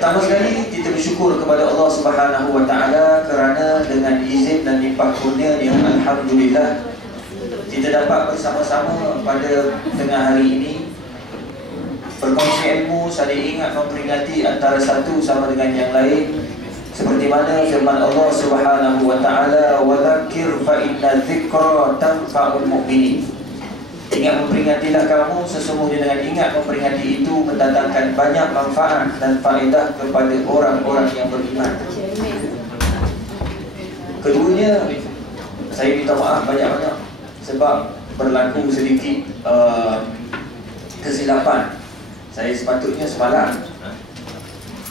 Pertama sekali kita bersyukur kepada Allah Subhanahu wa taala kerana dengan izin dan limpah kurnia-Nya, alhamdulillah kita dapat bersama-sama pada tengah hari ini berkongsi ilmu, saling ingat memperingati antara satu sama dengan yang lain, seperti mana firman Allah Subhanahu wa taala, wa dzakir fa inna dzikra tanfa'ul mu'minin. Ingat memperingatilah kamu, sesungguhnya dengan ingat memperingati itu mendatangkan banyak manfaat dan faedah kepada orang-orang yang beriman. Keduanya, saya minta maaf banyak-banyak sebab berlaku sedikit kesilapan. Saya sepatutnya semalam,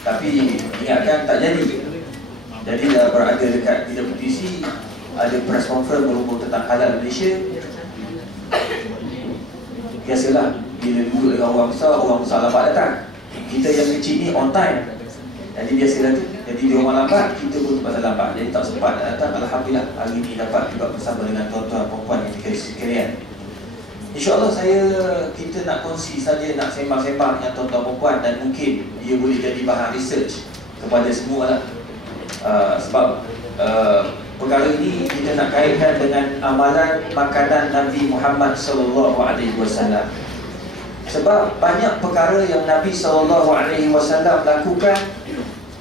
tapi ingatkan tak jadi. Jadi dah berada dekat PWTC, ada press conference berhubung tentang halal Malaysia. Biasalah, bila duduk dengan orang besar lambat datang. Kita yang kecil ni on time, jadi biasalah tu. Jadi dia orang lambat, kita pun terpaksa lambat. Jadi tak sempat datang. Alhamdulillah hari ni dapat juga bersama dengan tuan-tuan perempuan yang dikasihi sekalian. InsyaAllah kita nak kongsi saja, nak sembang-sembang dengan tuan-tuan perempuan, dan mungkin dia boleh jadi bahan research kepada semua lah. Sebab perkara ini kita nak kaitkan dengan amalan makanan Nabi Muhammad SAW. Sebab banyak perkara yang Nabi SAW lakukan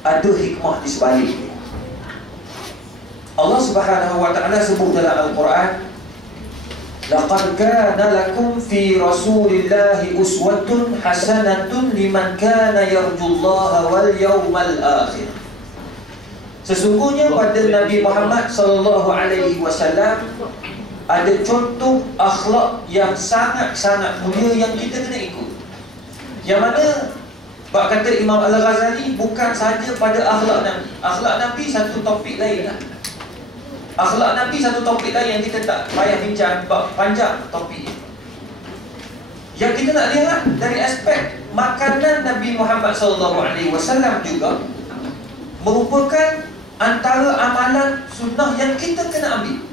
ada hikmah di sebaliknya. Allah Subhanahu wa taala sebut dalam Al-Quran, laqad kana lakum fi rasulillahi uswatun hasanatun liman kana yarjullaha wal yawmal akhir. Sesungguhnya pada Nabi Muhammad SAW ada contoh akhlak yang sangat-sangat mulia yang kita kena ikut. Yang mana bab kata Imam Al-Ghazali, bukan sahaja pada akhlak Nabi. Akhlak Nabi satu topik lain lah. Akhlak Nabi satu topik lain yang kita tak payah bincang, bab panjang topik. Yang kita nak lihat dari aspek makanan Nabi Muhammad SAW juga merupakan antara amalan sunnah yang kita kena ambil.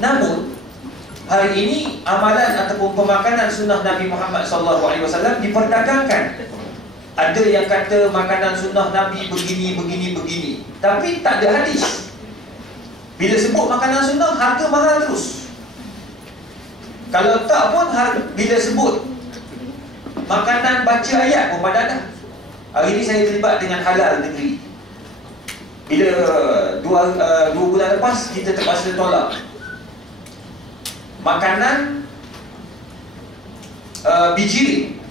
Namun hari ini amalan ataupun pemakanan sunnah Nabi Muhammad SAW diperdagangkan. Ada yang kata makanan sunnah Nabi begini, tapi tak ada hadis. Bila sebut makanan sunnah, harga mahal terus. Kalau tak pun bila sebut makanan baca ayat pun padan dah. Hari ini saya terlibat dengan halal negeri. Bila dua bulan lepas kita terpaksa tolak makanan bijirin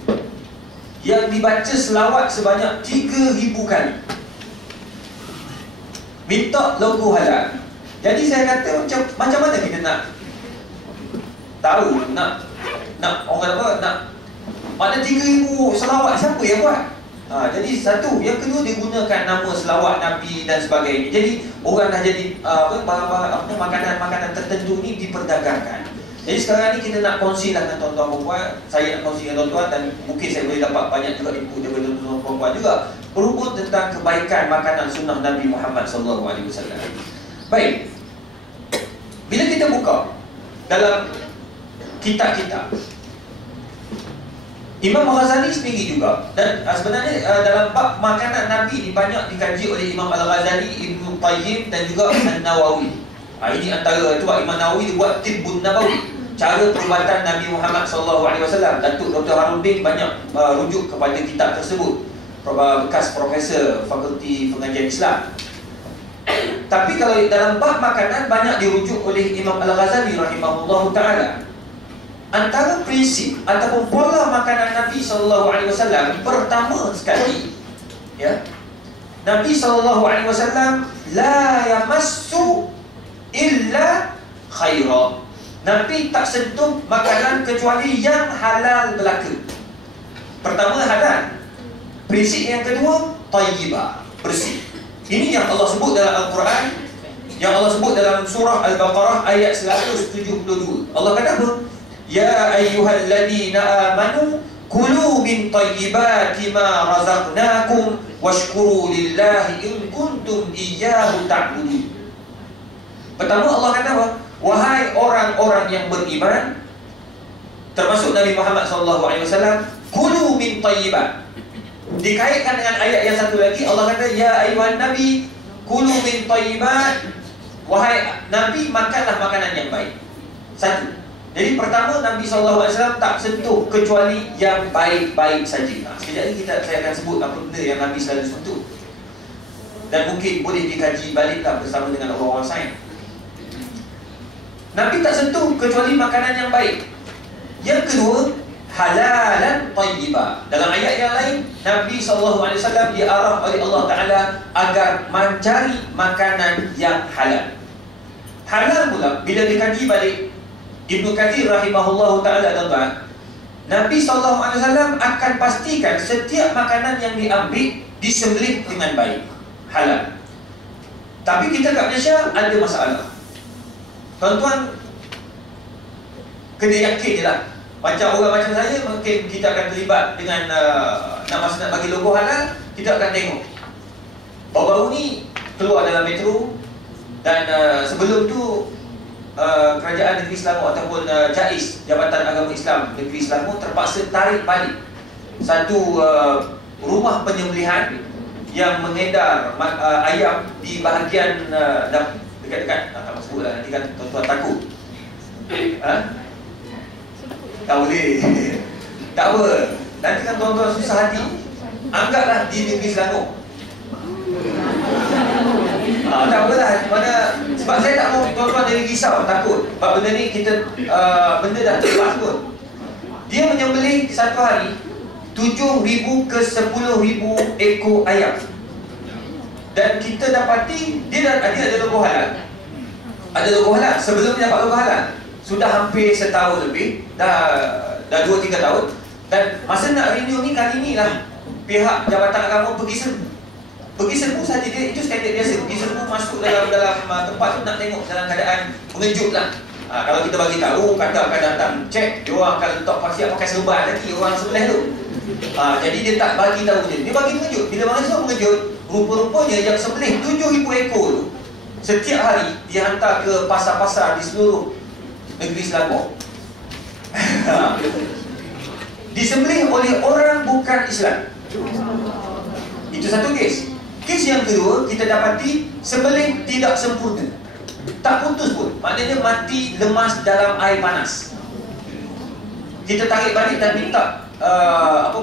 yang dibaca selawat sebanyak 3,000 kali, minta logo halal. Jadi saya kata macam mana kita nak tahu, nak orang apa, nak mana 3,000 selawat siapa yang buat? Jadi satu, yang kedua dia gunakan nama selawat Nabi dan sebagainya. Jadi orang dah jadi makanan-makanan tertentu ni diperdagangkan. Jadi sekarang ni kita nak kongsi lah dengan tuan-tuan perempuan. Saya nak kongsi dengan tuan-tuan, dan mungkin saya boleh dapat banyak juga input daripada tuan-tuan perempuan juga berhubung tentang kebaikan makanan sunnah Nabi Muhammad SAW. Baik, bila kita buka dalam kitab-kitab Imam Al-Ghazali sendiri juga, dan sebenarnya dalam bab makanan Nabi ni banyak dikaji oleh Imam Al-Ghazali, Ibnu Qayyim dan juga An-Nawawi. Ini antara tu Imam Nawawi buat Tibbun Nabawi, cara perubatan Nabi Muhammad SAW. Datuk Dr. Harun bin banyak rujuk kepada kitab tersebut, bekas profesor Fakulti Pengajian Islam. Tapi kalau dalam bab makanan banyak dirujuk oleh Imam Al-Ghazali rahimahullahu ta'ala. Antara prinsip ataupun pola makanan Nabi SAW, pertama sekali, ya, Nabi SAW la yamassu illa khaira. Nabi tak sentuh makanan kecuali yang halal belaka. Pertama halal. Prinsip yang kedua tayyibah, bersih. Ini yang Allah sebut dalam Al-Quran, yang Allah sebut dalam surah Al-Baqarah ayat 172. Allah kata apa? Ya ayyuhalladzina amanu kulu min tayyibati ma razaqnakum washkuru lillahi in kuntum iyyahu ta'budun. Pertama Allah kata apa? Wahai orang-orang yang beriman, termasuk Nabi Muhammad SAW, kulu min tayyibat. Dikaitkan dengan ayat yang satu lagi, Allah kata, ya ayuhan nabi kulu min thayyibat, wahai nabi makanlah makanan yang baik. Satu. Jadi pertama, Nabi SAW tak sentuh kecuali yang baik-baik saja. Sekejap lagi saya akan sebut apa benda yang Nabi selalu sentuh, dan mungkin boleh dikaji balik bersama dengan orang-orang sains. Nabi tak sentuh kecuali makanan yang baik. Yang kedua, halalan thayyibah. Dalam ayat yang lain, Nabi SAW diarah oleh Allah Ta'ala agar mencari makanan yang halal. Halal pula, bila dikaji balik, Ibnu Katsir rahimahullah ta'ala tuan-tuan, Nabi SAW akan pastikan setiap makanan yang diambil disembelih dengan baik, halal. Tapi kita kat Malaysia ada masalah. Tuan-tuan kena yakin je lah. Macam orang macam saya, mungkin kita akan terlibat dengan nak bagi logo halal, kita akan tengok. Baru-baru ni keluar dalam metro, dan sebelum tu Kerajaan Negeri Selangor ataupun JAIS, Jabatan Agama Islam Negeri Selangor, terpaksa tarik balik satu rumah penyembelihan yang mengedar ayam di bahagian dekat-dekat, tak mahu sebut lah, nanti kan tuan-tuan takut. Tak boleh. Tak apa, nanti kan tuan-tuan susah hati. Anggaplah di Negeri Selangor. Tak apalah, mana, sebab saya tak mahu tuan-tuan jadi risau, takut. Sebab benda ni kita benda dah terlepas pun. Dia menyembelih satu hari 7,000 ke 10,000 ekor ayam. Dan kita dapati dia ada logo halal. Ada logo halal. Sebelum dia dapat logo halal, sudah hampir setahun lebih, dah 2-3 tahun. Dan masa nak renew ni, kali ni lah pihak Jabatan Agama pergi serbu saja. Dia itu standard biasa. Pergi serbu, masuk dalam tempat tu, nak tengok dalam keadaan mengejut lah. Kalau kita bagi tahu, kata akan datang cek, dia orang akan letak pasir pakai serban lagi orang sebelah tu. Jadi dia tak bagi tahu dia bagi mengejut. Bila masuk mengejut, rupa-rupanya yang sembelih 7,000 ekor tu setiap hari dihantar ke pasar-pasar di seluruh negeri Selangor. Disembelih oleh orang bukan Islam. Itu satu kes. Kes yang kedua, kita dapati sembelih tidak sempurna, tak putus pun. Maknanya mati lemas dalam air panas. Kita tarik balik dan minta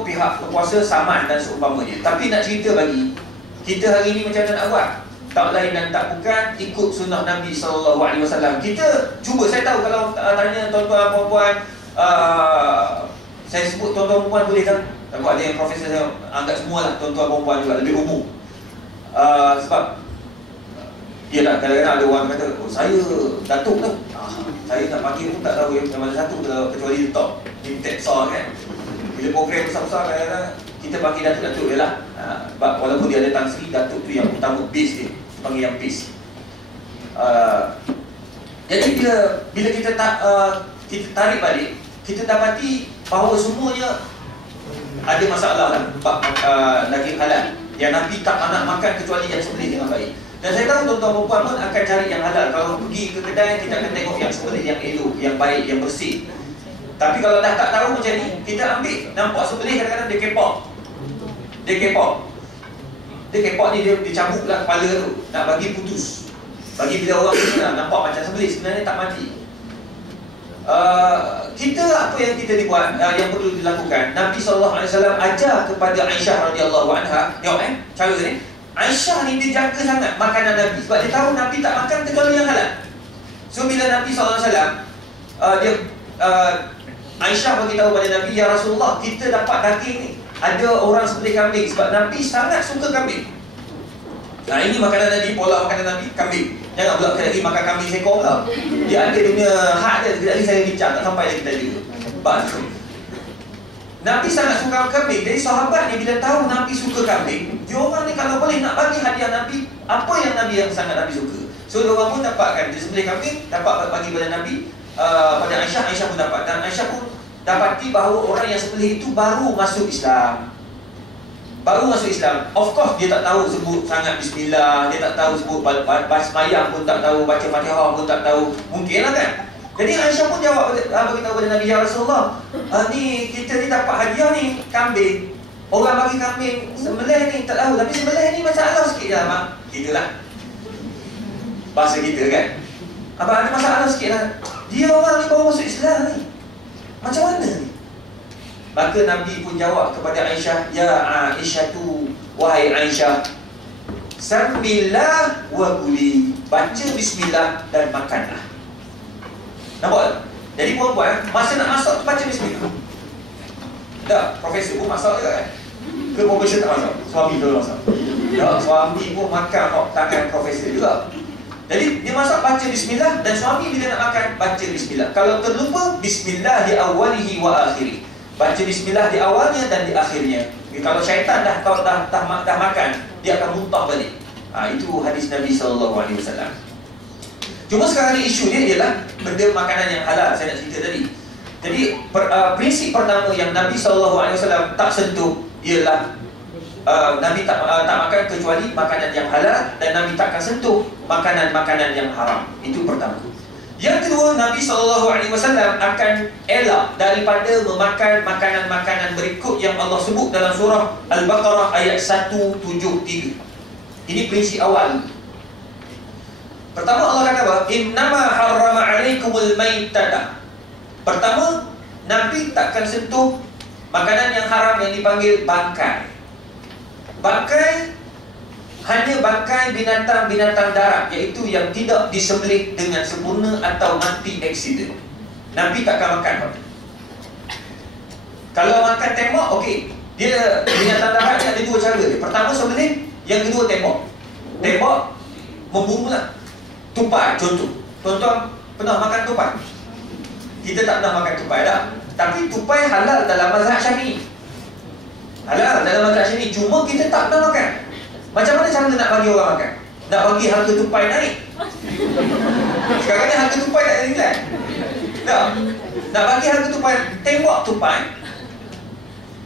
pihak berkuasa saman dan seumpamanya. Tapi nak cerita bagi kita hari ini macam mana nak buat? Tak lain dan tak bukan ikut sunnah Nabi SAW. Kita cuba, saya tahu kalau tanya tuan-tuan puan-puan, saya sebut tuan-tuan puan boleh kan? Takut ada yang profesor, saya anggap semualah tuan-tuan puan-puan juga, lebih umum. Sebab yelah, kadang-kadang ada orang kata, oh saya datuk tu, saya nak panggil pun tak tahu yang mana satu, kecuali letak limited source kan. Bila program besar-besar, kadang-kadang kita panggil datuk-datuk je lah. Sebab walaupun dia ada Tan Sri, datuk tu yang utama, base dia, panggil yang base. Jadi bila kita tarik balik, kita dapati bahawa semuanya ada masalah lah daging halal yang Nabi tak nak makan kecuali yang sembelih dengan baik. Dan saya tahu tuan-tuan perempuan pun akan cari yang halal. Kalau pergi ke kedai, kita akan tengok yang sembelih yang elok, yang baik, yang bersih. Tapi kalau dah tak tahu macam ni, kita ambil, nampak sembelih kadang-kadang dia kepok. Dia kepok ni, dia cabut lah kepala tu, nak bagi putus. Bagi bila orang ni nampak macam sembelih, sebenarnya tak mati. Kita apa yang kita dibuat, yang perlu dilakukan, Nabi SAW ajar kepada Aisyah radhiyallahu anha. Tengok cara ni, Aisyah ni dia jaga sangat makanan Nabi, sebab dia tahu Nabi tak makan kecuali yang halal. So bila Nabi SAW Aisyah bagi tahu pada Nabi, ya Rasulullah, kita dapat daging ni, ada orang sembelih kambing, sebab Nabi sangat suka kambing. Nah, ini makanan Nabi, pola makanan Nabi, kambing. Jangan pula lagi makan kambing seekor lah. Dia ada dia punya hak dia. Sekejap lagi saya bincang, tak sampai lagi tadi tu. Nabi sangat suka kambing. Jadi sahabat ni bila tahu Nabi suka kambing, dia orang ni kalau boleh nak bagi hadiah Nabi, apa yang Nabi yang sangat Nabi suka. So dia orang pun dapatkan, dia sembelih kambing, dapat bagi pada Nabi, pada Aisyah. Aisyah pun dapat. Dan Aisyah pun dapati bahawa orang yang sembelih itu baru masuk Islam. Of course dia tak tahu sebut sangat bismillah, dia tak tahu sebut basmayang pun tak tahu, baca Fatihah pun tak tahu. Mungkinlah kan. Jadi Aisyah pun jawab, beritahu kepada Nabi, ya Rasulullah, ni kita ni dapat hadiah ni kambing. Orang bagi kambing sembelih ni tak tahu, tapi sembelih ni masalah sikit lah mak. Gitulah bahasa kita kan. Abang ada masalah sikit lah. Dia orang ni baru masuk Islam ni, macam mana ni? Maka Nabi pun jawab kepada Aisyah, ya Aisyah tu, wahai Aisyah, Sambillah wa kuli, baca bismillah dan makanlah. Nampak? Jadi perempuan masa nak masak tu baca bismillah. Tak, profesor pun masak juga kan? Ke profesor tak masak? Suami tu masak. Tak, suami pun makan tangan profesor juga. Jadi dia masak baca bismillah, dan suami bila nak makan baca bismillah. Kalau terlupa, bismillah di awalihi wa akhiri. Baca bismillah di awalnya dan di akhirnya. Kalau syaitan dah makan, dia akan muntah balik. Itu hadis Nabi SAW. Cuma sekarang ni isu dia ialah benda makanan yang halal. Saya nak cerita tadi. Jadi prinsip pertama yang Nabi SAW tak sentuh ialah Nabi tak makan kecuali makanan yang halal, dan Nabi takkan sentuh makanan-makanan yang haram. Itu pertama. Yang kedua, Nabi SAW akan elak daripada memakan makanan-makanan berikut yang Allah sebut dalam surah Al-Baqarah ayat 173. Ini prinsip awal. Pertama Allah kata apa? Innama harrama alaikumul maitata. Pertama, Nabi takkan sentuh makanan yang haram yang dipanggil bangkai. Bangkai hanya bangkai binatang-binatang darat, iaitu yang tidak disembelih dengan sempurna atau mati aksiden. Nabi takkan makan. Kalau makan tembok, okey. Dia binatang darat ni ada dua cara dia. Pertama sembelih, yang kedua tembok. Tembok membunuh lah. Tupai contoh. Tuan-tuan pernah makan tupai? Kita tak pernah makan tupai dah. Tapi tupai halal dalam mazhab Syafi'i. Halal dalam mazhab Syafi'i. Cuma kita tak pernah makan. Macam mana cara nak bagi orang makan? Nak bagi harga tupai naik. Sekarang ni harga tupai tak ada nilai. Tak. Nak bagi harga tupai, tembok tupai,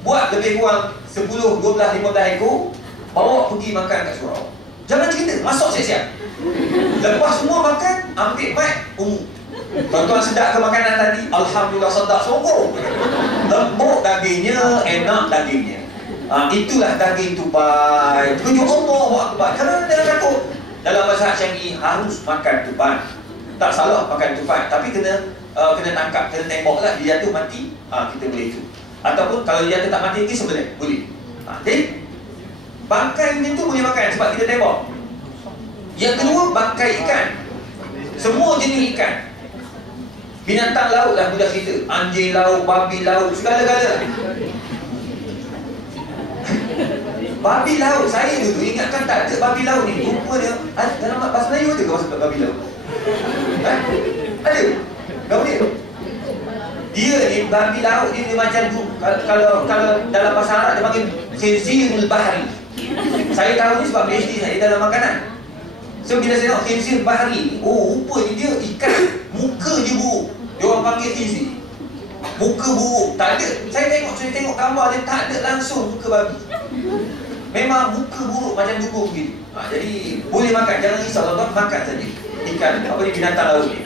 buat lebih kurang 10, 12, 15 ekor, bawa pergi makan kat surau. Jangan cerita, masuk siap-siap. Lepas semua makan, ambil mic, umum. Tuan-tuan sedap ke makanan tadi? Alhamdulillah sedap, sungguh. Lembut dagingnya, enak dagingnya. Itulah daging tupai. Tujuh Allah Akbar. Kerana jangan takut. Dalam mazhab Syafi'i harus makan tupai. Tak salah makan tupai, tapi kena tangkap, kena tembok lah. Dia jatuh mati, kita boleh itu. Ataupun kalau dia jatuh tak mati lagi, sebenarnya boleh. Jadi bangkai macam tu boleh makan sebab kita tembok. Yang kedua, bangkai ikan. Semua jenis ikan. Binatang laut lah mudah cerita. Anjing laut, babi laut, segala-gala. Babi laut, saya dulu ingatkan tak ada babi laut ni. Rupanya dalam bahasa Melayu ada ke maksud babi laut? Ada? Tahu dia? Dia ni babi laut dia macam tu. Kalau dalam bahasa Arab dia panggil khinzirul bahri. Saya tahu ni sebab PhD saya dalam makanan. So bila saya tengok khinzir bahri, rupanya dia ikan, muka je buruk. Dia orang panggil khinzir. Muka buruk, tak ada. Saya tengok gambar dia, tak ada langsung muka babi. Memang muka buruk macam dukung begitu. Jadi boleh makan, jangan risau tuan-tuan, makan saja ikan, apa ni, binatang laut ni.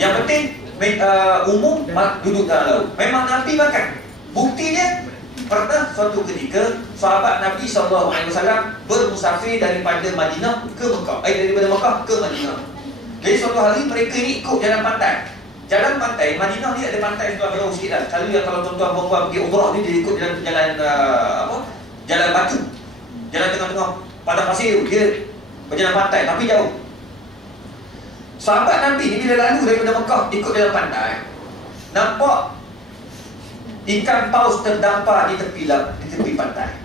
Yang penting umum duduk dalam laut. Memang Nabi makan. Buktinya pernah suatu ketika sahabat Nabi SAW bermusafir daripada Madinah ke Mekah, daripada Mekah ke Madinah. Jadi suatu hari mereka ni ikut jalan pantai. Jalan pantai Madinah ni ada pantai sebelah jauh sikit lah. Selalu yang kalau tuan-tuan perempuan pergi umrah ni, dia ikut jalan batu, jalan tengah-tengah padang pasir, dia berjalan pantai tapi jauh. Sahabat Nabi ni bila lalu daripada Mekah ikut jalan pantai, nampak ikan paus terdampar di tepi pantai.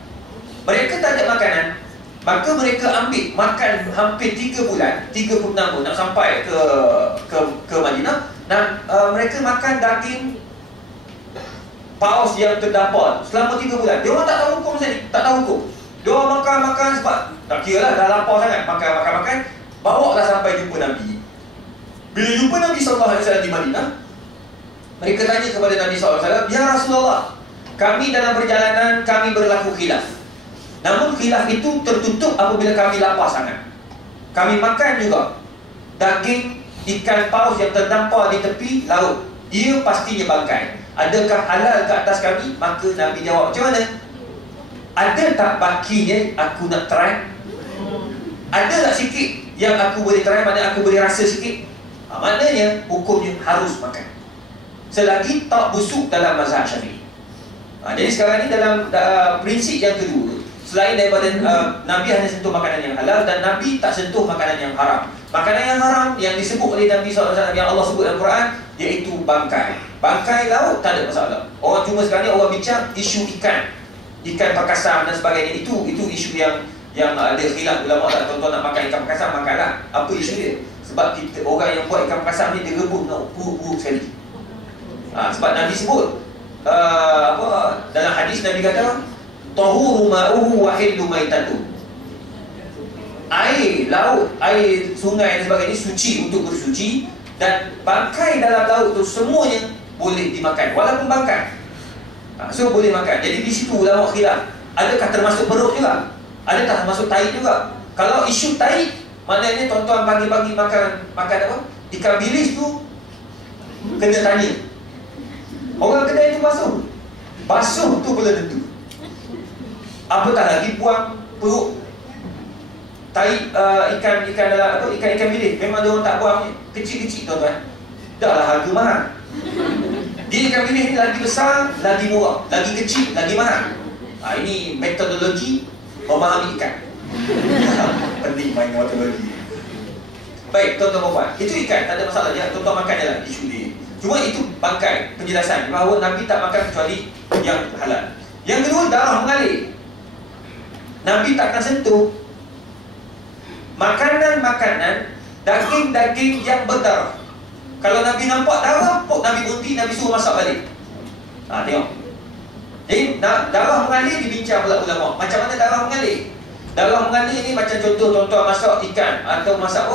Mereka tak ada makanan, maka mereka ambil makan hampir 3 bulan, 3 purnama nak sampai ke Madinah. Dan mereka makan daging paus yang terdampar selama 3 bulan. Dia orang tak tahu hukum macam ni, tak tahu hukum. Dia orang makan sebab tak kira lah, dah lapar sangat, makan, bawa lah sampai jumpa Nabi. Bila jumpa Nabi SAW di Madinah, mereka tanya kepada Nabi SAW, ya Rasulullah, kami dalam perjalanan kami berlaku khilaf. Namun khilaf itu tertutup apabila kami lapar sangat. Kami makan juga daging ikan paus yang terdampar di tepi laut. Dia pastinya bangkai. Adakah halal ke atas kami? Maka Nabi jawab, macam mana? Ada tak bakinya aku nak try? Ada tak sikit yang aku boleh try, maknanya aku boleh rasa sikit? Maknanya hukumnya harus makan selagi tak busuk dalam mazhab Syafi'i. Jadi sekarang ni dalam prinsip yang kedua, selain daripada Nabi hanya sentuh makanan yang halal dan Nabi tak sentuh makanan yang haram. Makanan yang haram yang disebut oleh Nabi SAW, yang Allah sebut dalam Quran, iaitu bangkai. Bangkai laut tak ada masalah. Orang cuma sekarang ni orang bincang isu ikan pakasam dan sebagainya. Itu isu yang ada khilaf ulama tak. Tuan-tuan nak makan ikan pakasam, makanlah. Apa isu dia? Sebab kita, orang yang buat ikan pakasam ni dia rebus buruk sekali. Sebab Nabi sebut dalam hadis Nabi kata tahuru ma'uhu wa hillu maitatu. Air laut, air sungai dan sebagainya suci untuk bersuci, dan bangkai dalam laut tu semuanya boleh dimakan walaupun bangkai. So boleh makan. Jadi di situ ulama khilaf, adakah termasuk perut juga? Adakah termasuk tahi juga? Kalau isu tahi, maknanya tuan-tuan pagi-pagi makan apa? Ikan bilis tu kena tanya. Orang kedai itu basuh tu belum tentu. Apatah lagi buang perut tahi ikan dalam apa, ikan bilis. Memang dia orang tak buang ni. Kecil-kecil tuan-tuan. Dah lah harga mahal. Dia ikan bilis ni lagi besar, lagi murah, lagi kecil, lagi mahal. Ini metodologi memahami ikan. Penting main metodologi. Baik, tuan-tuan puan, itu ikan, tak ada masalah dia. Tuan-tuan makan je lah isu dia. Cuma itu bangkai, penjelasan bahawa Nabi tak makan kecuali yang halal. Yang kedua, darah mengalir. Nabi takkan sentuh makanan-makanan, daging-daging yang berdarah. Kalau Nabi nampak darah, Nabi berhenti, Nabi suruh masak balik. Tengok. Jadi darah mengalir dibincang pula ulama. Macam mana darah mengalir? Darah mengalir ni macam contoh tuan-tuan masak ikan atau masak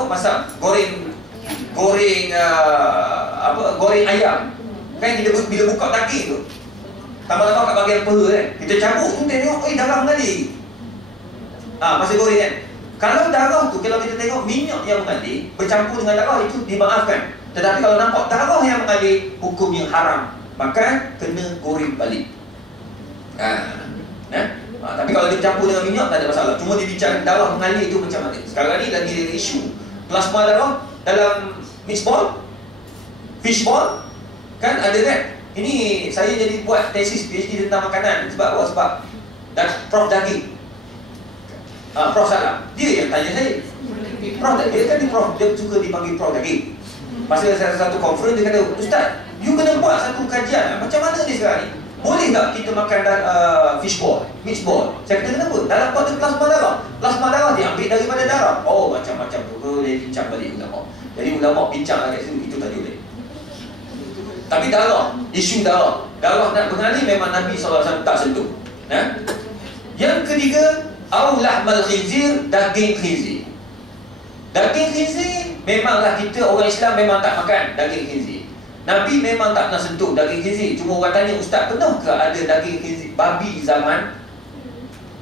goreng goreng ayam. Kan kita bila buka daging tu, tambah-tambah kat bahagian peha kan, kita cabut tu tengok, darah mengalir. Masa goreng kan. Kalau darah tu, kalau kita tengok minyak yang mengalir bercampur dengan darah, itu dimaafkan. Tetapi kalau nampak darah yang mengalir, hukum yang haram, maka kena goreng balik. Tapi kalau dia bercampur dengan minyak, tak ada masalah. Cuma dia bincang darah mengalir itu macam mana. Sekarang ni lagi ada isu plasma darah dalam mixball, fishball, kan ada kan. Ini saya jadi buat tesis PhD tentang makanan. Sebab apa? Sebab Prof daging, Prof salah. Dia yang tanya saya. Prof, dia kan dia suka dipanggil Prof daging. Masa satu conference dia kata, Ustaz, you kena buat satu kajian. Macam mana ni sekarang ni? Boleh tak kita makan fishball, mixball? Saya kata kenapa? Dalam tu ada plasma darah. Plasma darah diambil daripada darah. Macam-macam tu. Boleh bincang balik ulama. Jadi ulama bincang kat situ, itu tak boleh. Tapi darah, isu darah nak mengalir, memang Nabi SAW tak sentuh. Yang ketiga, lahmal khinzir, daging khinzir. Daging khinzir, memanglah kita orang Islam memang tak makan daging khinzir. Nabi memang tak pernah sentuh daging khinzir. Cuma orang tanya, Ustaz, pernah ke ada daging khinzir babi zaman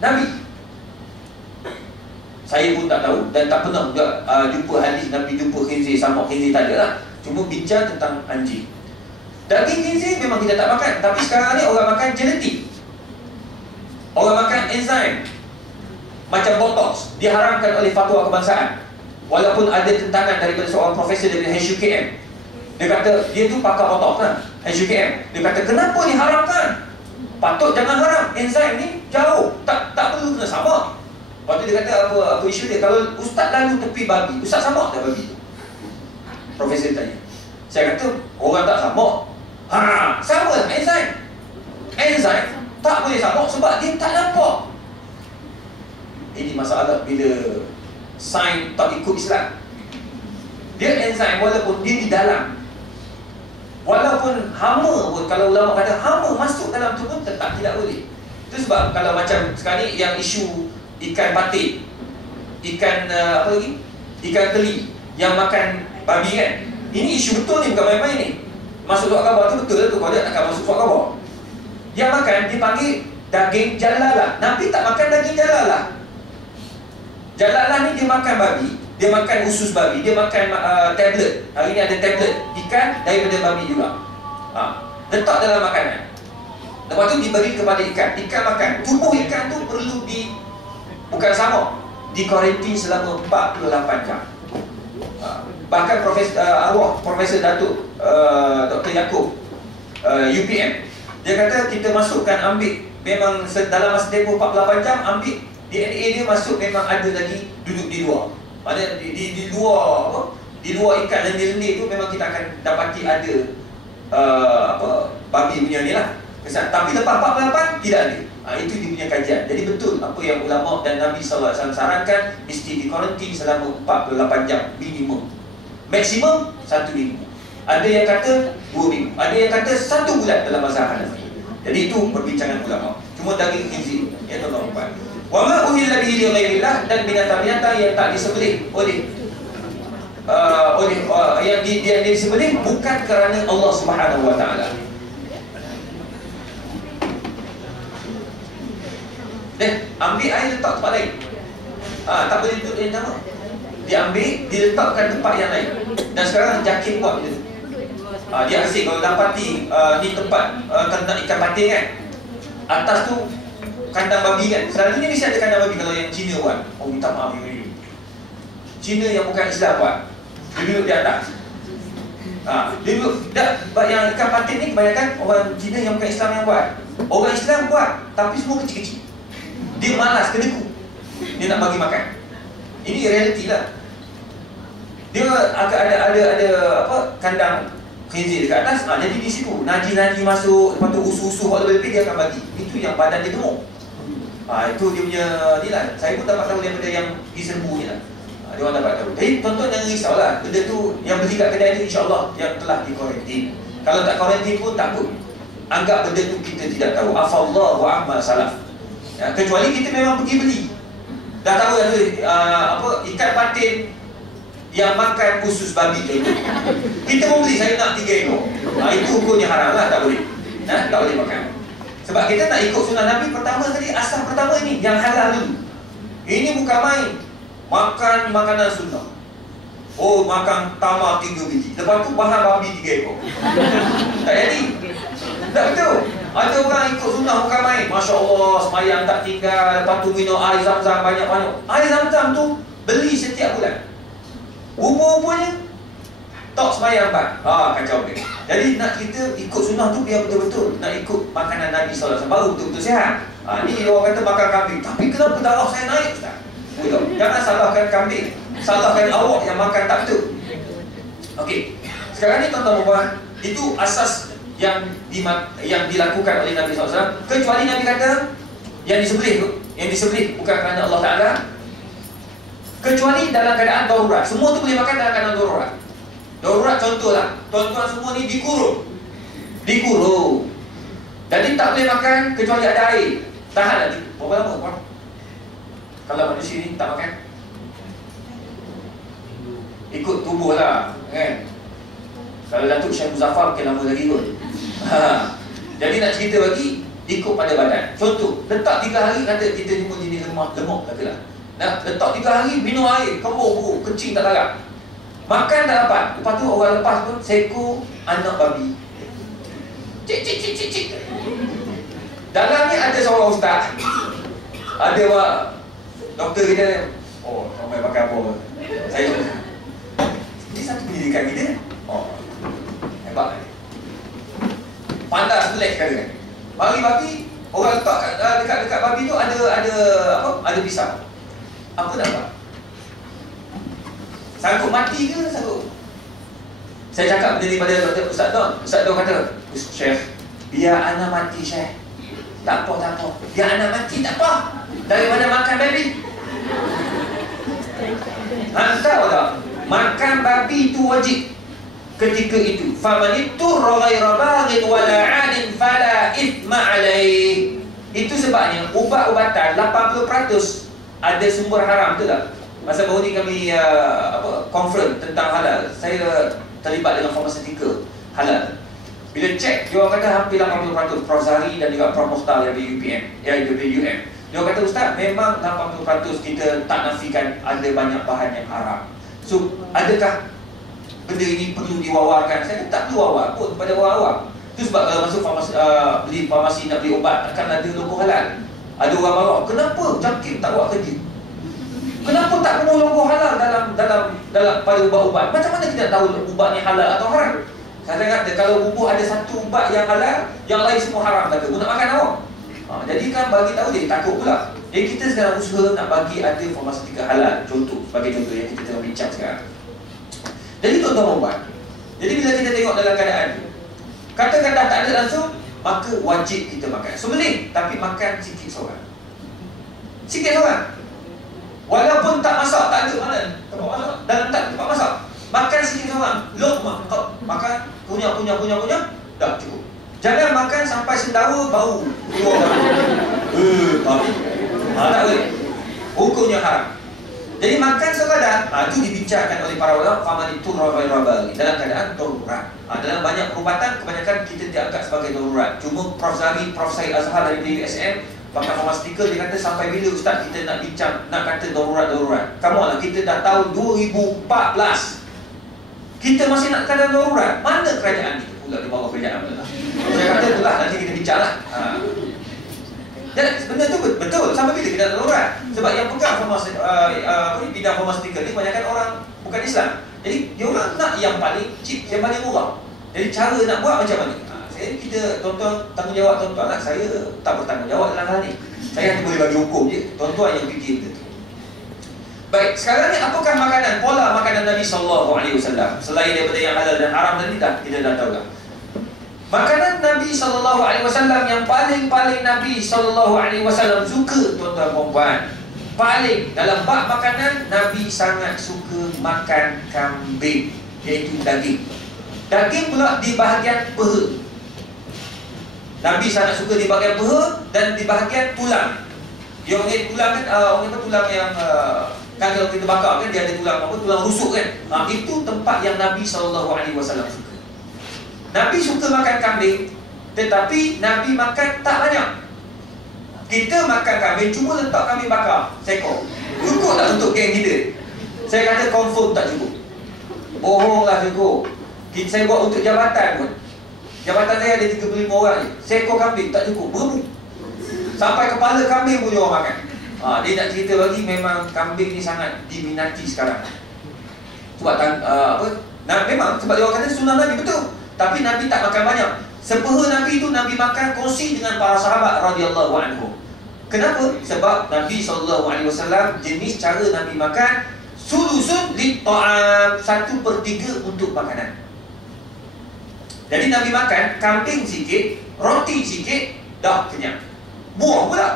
Nabi? Saya pun tak tahu dan tak pernah juga jumpa hadis Nabi jumpa khinzir sama khinzir, tak ada lah. Cuma bincang tentang anjing. Daging khinzir memang kita tak makan. Tapi sekarang ni orang makan genetik, orang makan enzim macam botox, diharamkan oleh fatwa kebangsaan. Walaupun ada tentangan daripada seorang profesor dari HUKM. Dia kata, dia tu pakar botox kan, HUKM. Dia kata, kenapa diharamkan? Patut jangan haram. Enzim ni jauh, tak perlu kena sama. Lepas tu dia kata, apa isu dia? Kalau Ustaz lalu tepi babi, Ustaz sama tak babi tu? Profesor tanya. Saya kata, orang tak sama. Sama lah enzim. Enzim tak boleh sama sebab dia tak nampak. Ini masalah bila sains tak ikut Islam. Dia enzim walaupun dia di dalam, walaupun hama pun, kalau ulama kata hama masuk dalam tu pun tetap tidak boleh. Itu sebab kalau macam sekarang ni yang isu ikan patin, ikan apa lagi, ikan teli yang makan babi kan, ini isu betul ni, bukan main-main ni. Masuk surat khabar tu betul lah tu. Kalau dia akan masuk surat khabar, dia makan, dia panggil daging jalalah. Nabi tak makan daging jalalah. Jalalah ni dia makan babi, dia makan usus babi, dia makan tablet. Hari ni ada tablet ikan daripada babi juga. Letak dalam makanan. Lepas tu diberi kepada ikan. Ikan makan. Tubuh ikan tu perlu bukan sama, dikuarantin selama 48 jam. Bahkan Profesor Datuk Dr. Yaakob UPM, dia kata kita masukkan, ambil memang dalam masa tempoh 48 jam, ambil DNA dia masuk, memang ada lagi duduk di luar. Maksudnya di luar di luar ikan lendir-lendir tu memang kita akan dapati ada babi punya ni lah. Tapi lepas 48 tidak ada. Itu dia punya kajian. Jadi betul apa yang ulama dan Nabi SAW sarankan, mesti dikuarantin selama 48 jam minimum. Maksimum 1 minggu. Ada yang kata 2 minggu. Ada yang kata 1 bulan dalam mazhab Hanafi. Jadi itu perbincangan ulama. Cuma daging khinzir, ya tuan-tuan. Wa ma uhilla bihi li ghairillah, dan binatang-binatang yang tak disembelih oleh yang disembelih bukan kerana Allah Subhanahu wa taala. Ambil air letak tempat lain. Tak boleh duduk yang sama. Diambil, diletakkan tempat yang lain. Dan sekarang Jakin buat macam tu. Dia asyik kalau dapati ni tempat kandang ikan patin kan. Atas tu kandang babi kan. Selalunya mesti ada kandang babi kalau yang Cina buat. Oh minta maaf ni. Cina yang bukan Islam buat. Dia duduk di atas. Dia duduk yang ikan patin ni kebanyakan orang Cina yang bukan Islam yang buat. Orang Islam buat, tapi semua kecil-kecil. Dia malas, kedeku. Dia nak bagi makan. Ini realiti lah. Dia akan ada kandang khinzir dekat atas. Jadi di situ naji-naji masuk, lepas tu usus-usus lebih-lebih dia akan bagi. Itu yang badan dia gemuk. Itu dia punya ni lah. Saya pun dapat tahu daripada yang pergi serbu ni lah. Dia orang dapat tahu. Jadi tuan-tuan jangan risaulah. Benda tu yang beli kat kedai tu insya-Allah yang telah dikuarantin. Kalau tak kuarantin pun tak pun. Anggap benda tu kita tidak tahu. Afallahu amma salaf. Kecuali kita memang pergi beli. Dah tahu ada ikan patin yang makan usus babi tu. Kita pun beli, saya nak 3 ekor. Itu hukumnya haram lah, tak boleh. Tak boleh makan. Sebab kita nak ikut sunnah Nabi pertama tadi, asas pertama ini yang halal dulu. Ini bukan main. Makan makanan sunnah. Oh, makan tamar 3 biji. Lepas tu bahan babi 3 ekor. Tak jadi. Tak betul. Ada orang ikut sunnah bukan main. Masya Allah, semayang tak tinggal. Lepas tu minum air zam-zam banyak-banyak. Air zam-zam tu beli setiap bulan. Rupa-rupanya tok semayang pak. Kacau dia. Jadi nak kita ikut sunnah tu biar betul-betul. Nak ikut makanan Nabi SAW baru betul-betul sihat. Ni orang kata makan kambing. Tapi kenapa darah saya naik Ustaz? Jangan salahkan kambing, salahkan awak yang makan tak betul. Okey. Sekarang ni tuan-tuan, itu asas yang dilakukan oleh Nabi SAW. Kecuali Nabi kata yang disembelih bukan kerana Allah Ta'ala, kecuali dalam keadaan darurat. Semua tu boleh makan dalam keadaan darurat. Darurat contohlah, tuan-tuan semua ni dikurung. Jadi tak boleh makan kecuali ada air. Tahan nanti. Berapa lama puan? Kalau manusia ni tak makan, ikut tubuh lah kan. Kalau Datuk Syekh Muzaffar mungkin lama lagi pun. Jadi nak cerita bagi, ikut pada badan. Contoh, letak 3 hari kata kita ni pun jenis lemah, katalah. Letak 3 hari, minum air, kembung, kecil tak larang. Makan tak dapat. Lepas tu orang lepas pun seekor anak babi. Cik. Dalam ni ada seorang ustaz. Ada doktor kita. Ramai makan apa. Saya ini satu pendidikan kita. Hebat. Pandai sebelah sekali kan. Mari babi, orang letak dekat babi tu ada pisau. Apa nak buat? Sanggup mati ke sanggup? Saya cakap benda ni pada Ustaz Don. Ustaz Don kata, Syekh, biar anak mati Syekh. Tak apa. Biar anak mati tak apa. Daripada makan babi. Tahu tak? Makan babi itu wajib. Ketika itu, famanitturra ghaira baghin wala 'adin fala ithma 'alaih. Itu sebabnya ubat-ubatan 80% ada sumber haram, betul tak? Masa baru ni kami conference tentang halal. Saya terlibat dengan farmaceutical halal. Bila cek, dia orang kata hampir 80%. Prof Zahri dan juga Prof Mukhtar dari UPM, dari UM. Dia kata, Ustaz, memang 80% kita tak nafikan ada banyak bahan yang haram. So, adakah benda ini perlu diwawarkan? Saya kata tak perlu wawar pun kepada orang awam. Itu sebab kalau masuk farmasi, beli farmasi nak beli ubat, akan ada logo halal. Ada orang marah, kenapa JAKIM tak buat kerja? Kenapa tak penuh logo halal dalam pada ubat-ubat? Macam mana kita tahu ubat ni halal atau haram? Saya kata kalau bubuh ada satu ubat yang halal, yang lain semua haram, kata guna makan awak. Jadi kan bagi tahu dia takut pula. Jadi kita sekarang usaha nak bagi ada farmasetika halal. Contoh, sebagai contoh yang kita tengah bincang sekarang. Jadi tuan-tuan ubat. Jadi bila kita tengok dalam keadaan tu, katakan dah tak ada langsung, maka wajib kita makan. Sebelum, tapi makan sikit seorang. Sikit seorang. Walaupun tak masak, tak ada mana tempat masak, dalam tak tempat masak, makan sikit seorang. Makan, punya, dah cukup. Jangan makan sampai sendawa bau keluar. Tak boleh. Hukumnya haram. Jadi makan sekadar, itu dibincangkan oleh para ulama, faman itu rabai dalam keadaan darurat. Dalam banyak perubatan kebanyakan kita dianggap sebagai darurat. Cuma Prof Zami, Prof Syed Azhar dari PUSM, pakar farmastika, dia kata sampai bila ustaz kita nak bincang, nak kata darurat. Kamu lah, kita dah tahun 2014. Kita masih nak kata darurat. Mana kerajaan kita pula di bawah kerajaan pula? Saya kata itulah, nanti kita bincang lah. Dan benda tu betul, sampai bila kita darurat. Sebab yang pegang bidang farmastika ni kebanyakan orang bukan Islam. Jadi dia orang nak yang paling cheap, yang paling murah. Jadi cara nak buat macam mana? Kita tuan-tuan tanggungjawab tuan-tuan lah. Saya tak bertanggungjawab dalam hal ni. Saya hanya boleh bagi hukum je. Tuan-tuan yang fikir betul. Baik, sekarang ni apakah makanan, pola makanan Nabi SAW? Selain daripada yang halal dan haram tadi kita dah tahu lah. Makanan Nabi SAW yang paling Nabi SAW suka, tuan-tuan perempuan, paling dalam bab makanan, Nabi sangat suka makan kambing, iaitu daging. Daging pula di bahagian peha. Nabi sangat suka di bahagian peha dan di bahagian tulang. Dia orang tulang kan, orang kata tulang yang kan kalau kita bakar kan dia ada tulang apa, tulang rusuk kan. Itu tempat yang Nabi SAW suka. Nabi suka makan kambing, tetapi Nabi makan tak banyak. Kita makan kambing, cuma letak kambing bakar seekor. Cukup tak untuk geng kita? Saya kata confirm tak cukup. Bohonglah cukup. Saya buat untuk jabatan pun. Jabatan saya ada 35 orang je. Seekor kambing tak cukup, berebut. Sampai kepala kambing pun dia orang makan. Dia nak cerita lagi, memang kambing ni sangat diminati sekarang. Sebab memang sebab dia orang kata sunnah Nabi betul. Tapi Nabi tak makan banyak. Sepeha Nabi itu Nabi makan kongsi dengan para sahabat radhiyallahu anhum. Kenapa? Sebab Nabi SAW jenis cara Nabi makan sulusun li ta'am, 1/3 untuk makanan. Jadi Nabi makan kambing sikit, roti sikit, dah kenyang. Buah pula.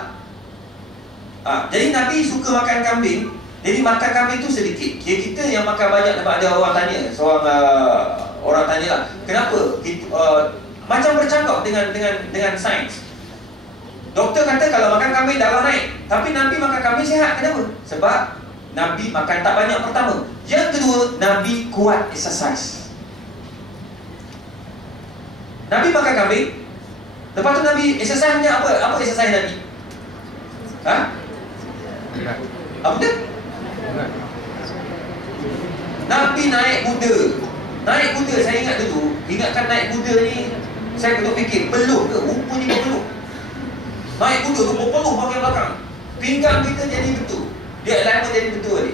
Jadi Nabi suka makan kambing. Jadi makan kambing tu sedikit. Kita yang makan banyak, ada orang tanya, seorang orang tanyalah, kenapa kita, macam bercakap dengan sains. Doktor kata kalau makan kambing darah naik, tapi Nabi makan kambing sihat. Kenapa? Sebab Nabi makan tak banyak pertama. Yang kedua, Nabi kuat exercise. Nabi makan kambing, lepas tu Nabi exercise-nya apa? Apa exercise Nabi? Apa dia? Nabi naik kuda. Naik kuda, saya ingat dulu, ingatkan naik kuda ni, saya kena fikir, peluh ke? Rupanya peluh. Naik kuda tu peluh bahagian belakang. Pinggang kita jadi betul. Dia alignment jadi betul tadi.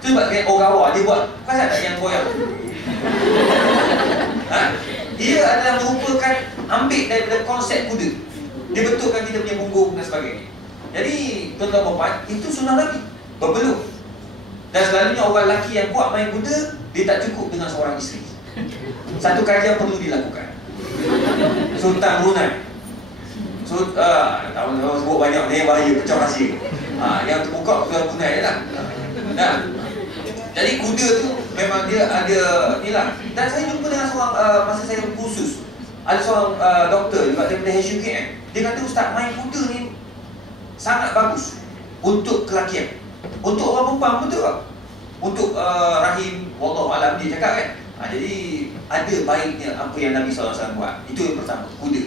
Tu sebab kayak Ogawa, dia buat, pasal tak yang goyang? Dia adalah merupakan, ambil daripada konsep kuda. Dia betulkan kita punya punggung dan sebagainya. Jadi, tuan-tuan perempuan, itu sunnah Nabi, berpeluh. Dan selalunya orang lelaki yang kuat main kuda, dia tak cukup dengan seorang isteri. Satu kajian perlu dilakukan. Sultan Brunei. Tak mahu sebut banyak ni, bahaya, pecah rahsia. Yang terbuka Sultan Brunei je lah. Jadi kuda tu memang dia ada ni lah. Dan saya jumpa dengan seorang, masa saya kursus, ada seorang doktor juga daripada HUKM. Dia kata, Ustaz, main kuda ni sangat bagus untuk kelakian. Untuk orang perempuan betul tak? Untuk rahim, wallahualam dia cakap kan. Jadi ada baiknya apa yang Nabi SAW buat. Itu yang pertama, kuda.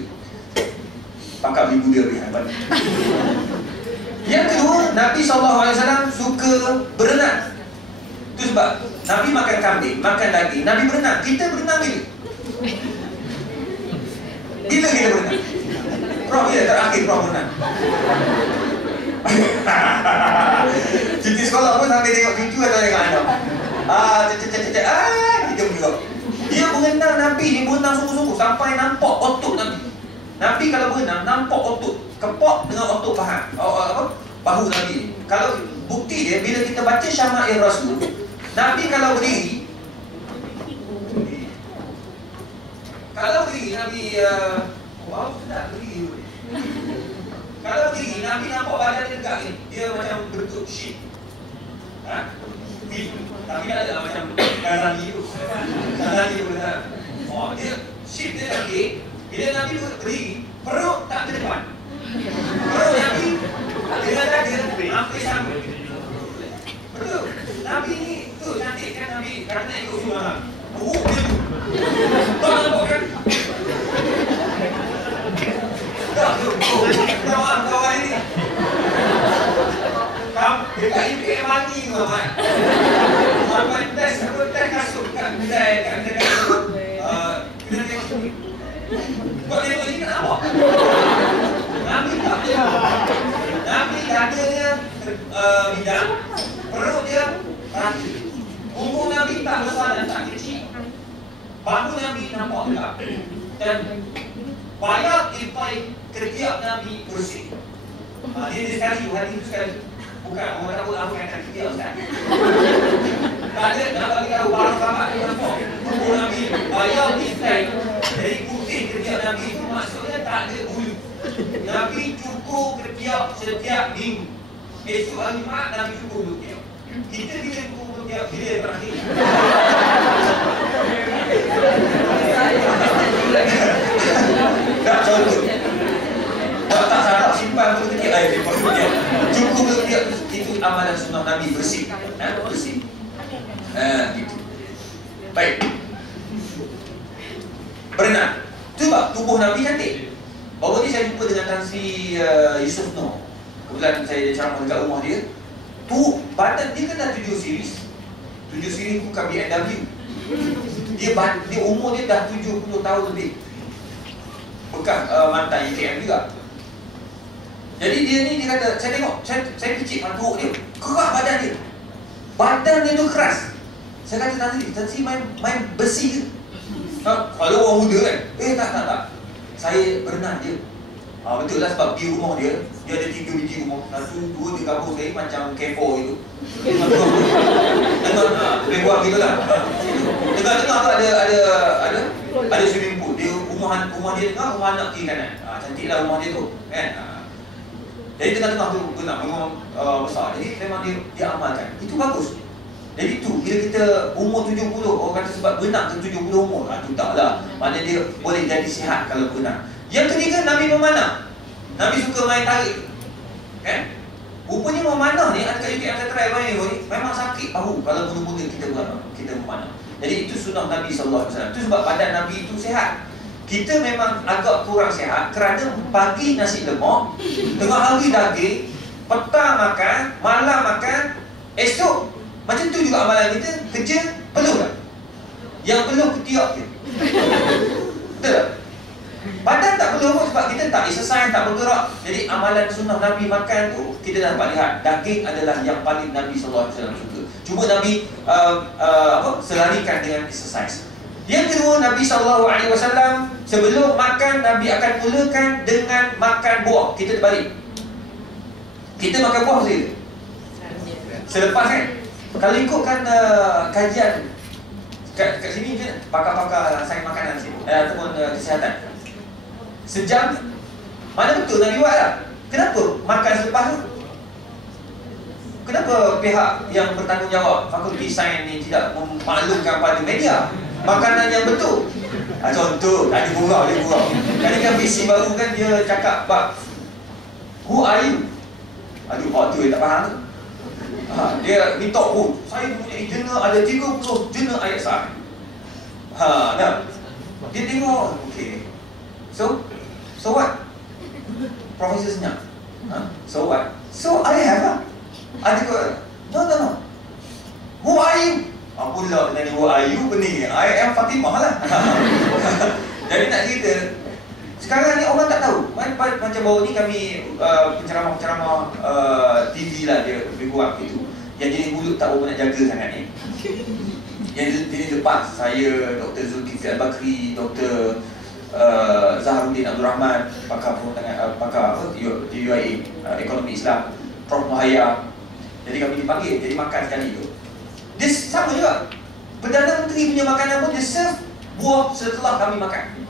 Pakar beli kuda beri harapan. Yang kedua, Nabi SAW suka berenang. Itu sebab Nabi makan kambing, makan daging, Nabi berenang. Kita berenang bila? Bila kita berenang? Prof, bila terakhir Prof berenang? Cuti sekolah pun sampai tengok cucu atau tengok anak. Kita bergerak. Dia berenang Nabi ni, berenang sungguh-sungguh sampai nampak otot Nabi. Nabi kalau berenang nampak otot, kepok dengan otot bahu Nabi. Kalau bukti dia, bila kita baca Syama'il Rasul, Nabi kalau berdiri, Nabi sedap berdiri. Kalau berdiri, Nabi nampak badan dia tegak ni. Dia macam bentuk sheep. Tapi tak ada macam Ghazali tu. Ghazali tu dia sheep dia tegak. Bila Nabi berdiri, perut tak ke depan. Perut Nabi dengan dada hampir sama. Betul. Nabi ni tu cantik kan Nabi. Kerana ikut sunnah. Dia tu. Kau nampak kan? Tak tu. Kawan-kawan ni. Dekat UKM mati tu Ahmad. Ahmad test kasut kat kedai kasut. Kena tengok sini. Kau tengok ni kenapa? Nabi tak tengok. Nabi dada dia bidang. Perut dia rata. Umur Nabi tak besar dan tak kecil. Bahu Nabi nampak tegak. Dan bayar tipai ketiak Nabi bersih. Dia sekali, hari itu sekali. Bukan, orang takut apa yang akan ketiak sekali. Tak ada, nak bagi tahu barang sahabat dia nampak. Umur Nabi bayar tipai. Dari putih ketiak Nabi itu maksudnya tak ada bulu. Nabi cukur ketiak setiap minggu. Esok hari Jumaat Nabi cukur ketiak. Kita bila cukur ketiak, bila terakhir. Tak contoh. Tak sadar simpan tu ketiak air di perutnya. Cukup ketiak itu amalan sunnah Nabi bersih. Bersih. Gitu. Baik. Berenang. Cuba tubuh Nabi cantik. Baru ni saya jumpa dengan Tan Sri Yusof Noor. Kebetulan saya ceramah dekat rumah dia. Tu badan dia kan dah 7 series. 7 series bukan BMW. Dia umur dia dah 70 tahun lebih. Bekas mantan UKM juga. Jadi dia ni dia kata, saya tengok, saya kecil perut dia, keras badan dia. Badan dia tu keras. Saya kata Tan Sri main besi ke? Kalau orang muda kan? Tak. Saya berenang dia. Betul lah sebab di rumah dia ada 3 biji rumah. Satu, 2 di kampung saya macam K4 itu. Lebih buat gitu lah. Tengah-tengah tu ada swimming pool. Dia rumah dia tengah, rumah anak kiri kanan. Cantiklah rumah dia tu, kan? Jadi tengah-tengah tu berenang, memang besar. Jadi memang dia amalkan. Itu bagus. Jadi tu bila kita umur 70, orang kata sebab berenang ke 70 umur, tu taklah. Maknanya dia boleh jadi sihat kalau berenang. Yang ketiga, Nabi memanah. Nabi suka main tarik. Kan? Rupanya memanah ni, ada kat UKM saya try main ni, memang sakit bahu kalau mula-mula kita memanah. Jadi itu sunnah Nabi SAW. Itu sebab badan Nabi itu sihat. Kita memang agak kurang sihat kerana pagi nasi lemak, tengah hari daging, petang makan, malam makan, esok macam tu juga amalan kita, kerja peluh tak? Yang peluh ketiak je. Betul tak? Badan tak peluh pun sebab kita tak exercise, tak bergerak. Jadi amalan sunnah Nabi makan tu, kita dapat lihat daging adalah yang paling Nabi SAW suka. Cuma Nabi selarikan dengan exercise. Yang kedua, Nabi SAW sebelum makan, Nabi akan mulakan dengan makan buah. Kita terbalik. Kita makan buah saja selepas kan. Kalau ikutkan kajian kat sini je, pakar-pakar sains makanan sini ataupun kesihatan, sejam mana betul Nabi buat lah. Kenapa makan selepas tu? Kenapa pihak yang bertanggungjawab Fakulti Sains ni tidak memaklumkan pada media makanan yang betul? Contoh, ada gurau. Kali kan visi baru kan dia cakap bab who are you? Tu dia tak faham tu. Dia minta pun, saya mempunyai jurnal, ada 30 jurnal ayat sahih. Dia tengok, okay. So what? Profesor senyap. So what? So I have lah. Ada no. Who are you? Pula dengan who are you pening. I am Fatimah lah. Jadi nak cerita, Sekarang ni orang tak tahu. Macam baru ni kami penceramah-penceramah TV lah dia lebih kurang gitu. Yang jadi mulut tak berapa nak jaga sangat ni. Yang dia lepas saya, Dr. Zulkifli Al-Bakri, Dr. Zaharuddin Abdul Rahman, pakar UIA, Ekonomi Islam, Prof. Muhayya. Jadi kami dipanggil, jadi makan sekali tu. Dia sama juga. Perdana Menteri punya makanan pun dia serve buah setelah kami makan.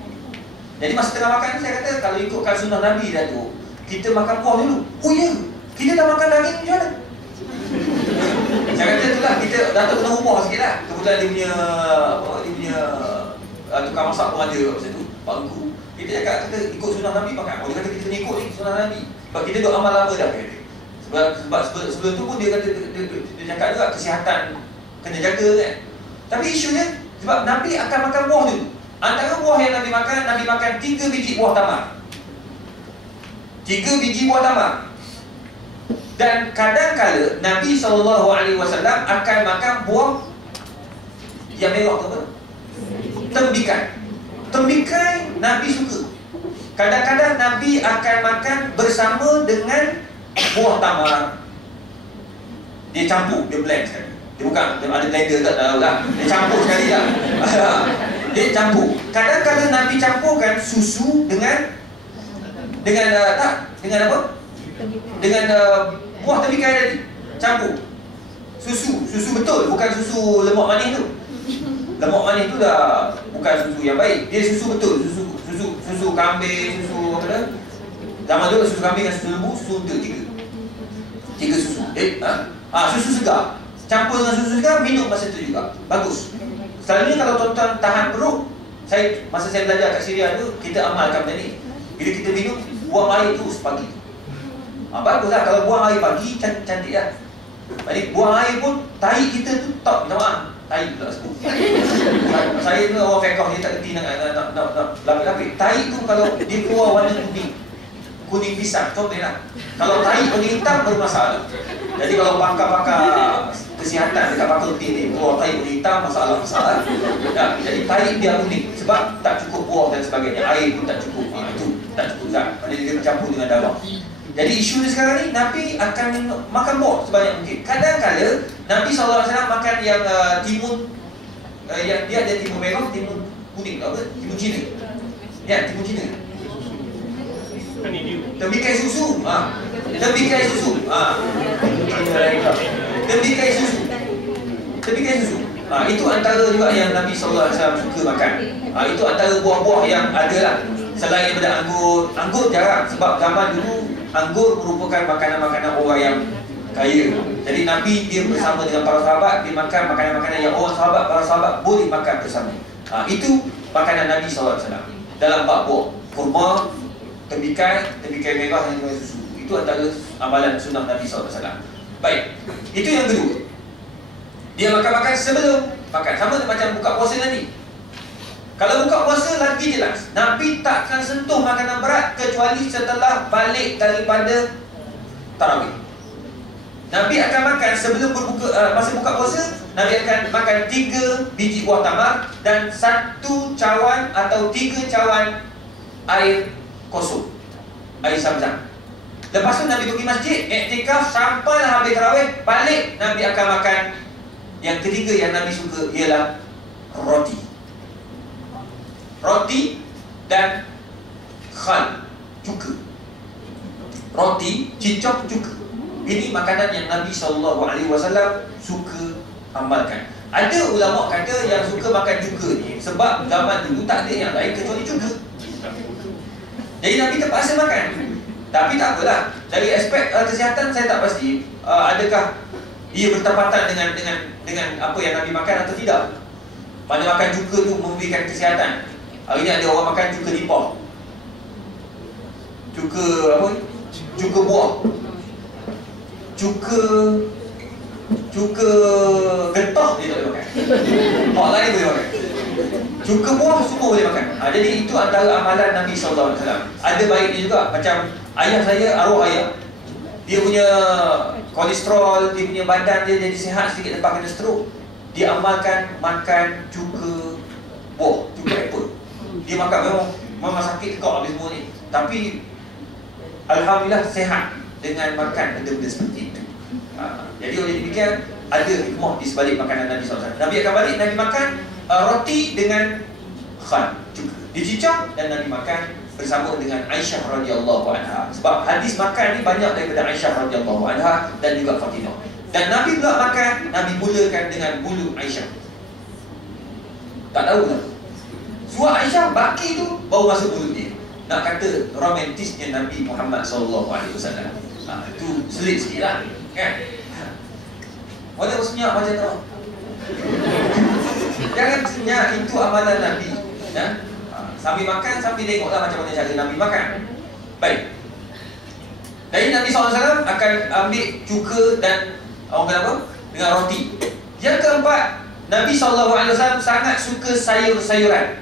Jadi masa tengah makan saya kata kalau ikutkan sunnah Nabi dah tu, kita makan buah dulu. Oh ya, kita dah makan daging macam mana? Saya kata itulah kita Datuk kena rumah sikit lah. Kebetulan dia punya tukang masak pun ada kat situ, Pak Engku. Kita cakap kita ikut sunnah Nabi makan. Oh dia kata kita kena ikut ni sunnah Nabi. Sebab kita duk amal lama dah kata. Sebab sebelum tu pun dia kata dia cakap juga kesihatan kena jaga kan. Tapi isunya sebab Nabi akan makan buah dulu. Antara buah yang Nabi makan 3 biji buah tamar. 3 biji buah tamar. Dan kadang-kala Nabi SAW akan makan buah yang merah tu apa? Tembikai. Tembikai Nabi suka. Kadang-kadang Nabi akan makan bersama dengan buah tamar. Dia campur, dia blend sekali. Dia bukan, dia ada blender tak tahu lah. Dia campur sekali lah. Dia campur. Kadang-kadang Nabi campurkan susu dengan apa? Dengan buah tembikai tadi. Campur. Susu betul, bukan susu lemak manis tu. Lemak manis tu dah bukan susu yang baik. Dia susu betul, susu kambing, susu apa dah? Zaman dulu susu kambing dan susu lembu, susu untuk 3 susu. Susu segar. Campur dengan susu segar, minum masa tu juga. Bagus. Selalunya kalau tuan-tuan tahan perut, masa saya belajar kat Syria tu, kita amalkan benda ni. Bila kita minum, buang air tu sepagi. Baguslah kalau buang air pagi, cantik lah. Jadi buang air pun, tahi kita tu top, minta maaf. Tahi pula sebut. Saya tu orang fiqh, dia tak kerti nak lapik-lapik. Tahi tu kalau dia keluar warna kuning pisang, contohnya. Kalau tahi warna hitam, baru masalah. Jadi kalau pakar-pakar kesihatan dekat pakar rutin ni, keluar tahi warna hitam, masalah. Jadi tahi dia kuning, sebab tak cukup buah dan sebagainya. Air pun tak cukup. Itu tak cukup zat. Maknanya dia bercampur dengan darah. Jadi isu ni sekarang ni, Nabi akan makan buah sebanyak mungkin. Kadang-kadang Nabi SAW makan yang timun, yang dia ada timun merah, timun kuning, apa? Timun Cina. Ya, timun Cina. Tembikai susu. Tembikai susu. Tembikai susu. Tembikai susu. Itu antara juga yang Nabi SAW suka makan. Itu antara buah-buah yang ada lah. Selain daripada anggur. Anggur jarang sebab zaman dulu anggur merupakan makanan-makanan orang yang kaya. Jadi Nabi dia bersama dengan para sahabat, dia makan makanan-makanan yang para sahabat boleh makan bersama. Itu makanan Nabi SAW dalam bab buah. Kurma, tembikai merah dan dengan susu. Itu antara amalan sunnah Nabi SAW. Baik, itu yang kedua. Dia makan-makan sebelum makan. Sama macam buka puasa nanti. Kalau buka puasa lagi jelas, Nabi tak akan sentuh makanan berat kecuali setelah balik daripada tarawih. Nabi akan makan sebelum masa buka puasa, Nabi akan makan 3 biji buah tamar dan 1 cawan atau 3 cawan air kosong, air Zam-Zam. Lepas tu Nabi pergi masjid, iktikaf sampai habis tarawih, balik Nabi akan makan. Yang ketiga yang Nabi suka ialah roti dan khal, cuka. Roti, cincang, cuka. Ini makanan yang Nabi SAW suka amalkan. Ada ulama kata yang suka makan cuka ni sebab zaman dulu tak ada yang lain kecuali cuka. Jadi Nabi terpaksa makan. Tapi tak apalah. Dari aspek kesihatan saya tak pasti adakah ia bertepatan dengan apa yang Nabi makan atau tidak. Mana makan cuka tu memberikan kesihatan. Hari ni ada orang makan cuka nipah, cuka apa? Cuka buah, cuka getah dia tak boleh makan. Hak lain boleh makan. Cuka buah semua boleh makan. Jadi itu antara amalan Nabi SAW. Ada baiknya juga. Macam ayah saya, arwah ayah, dia punya kolesterol, dia punya badan dia jadi sihat sedikit lepas kena stroke. Dia amalkan makan cuka buah, cuka apple. Dia makan memang mama sakit kau habis semua ni. Tapi alhamdulillah sehat dengan makan benda-benda seperti itu. Jadi oleh demikian ada hikmah di sebalik makanan Nabi SAW. Nabi akan balik, Nabi makan roti dengan khan juga dicicah, dan Nabi makan bersama dengan Aisyah radhiyallahu anha. Sebab hadis makan ni banyak daripada Aisyah radhiyallahu anha dan juga Fatimah. Dan Nabi pula makan, Nabi mulakan dengan bulu Aisyah. Tak tahu tak? Suara Aisyah baki tu baru masuk mulut dia. Nak kata romantisnya Nabi Muhammad SAW. Itu selit sikit lah, kan? Boleh senyap macam tu. Jangan senyap, itu amalan Nabi, ya? Sambil makan, sambil tengoklah macam mana cara Nabi makan. Baik. Jadi Nabi SAW akan ambil cuka dan orang kata apa? Dengan roti. Yang keempat, Nabi SAW sangat suka sayur-sayuran.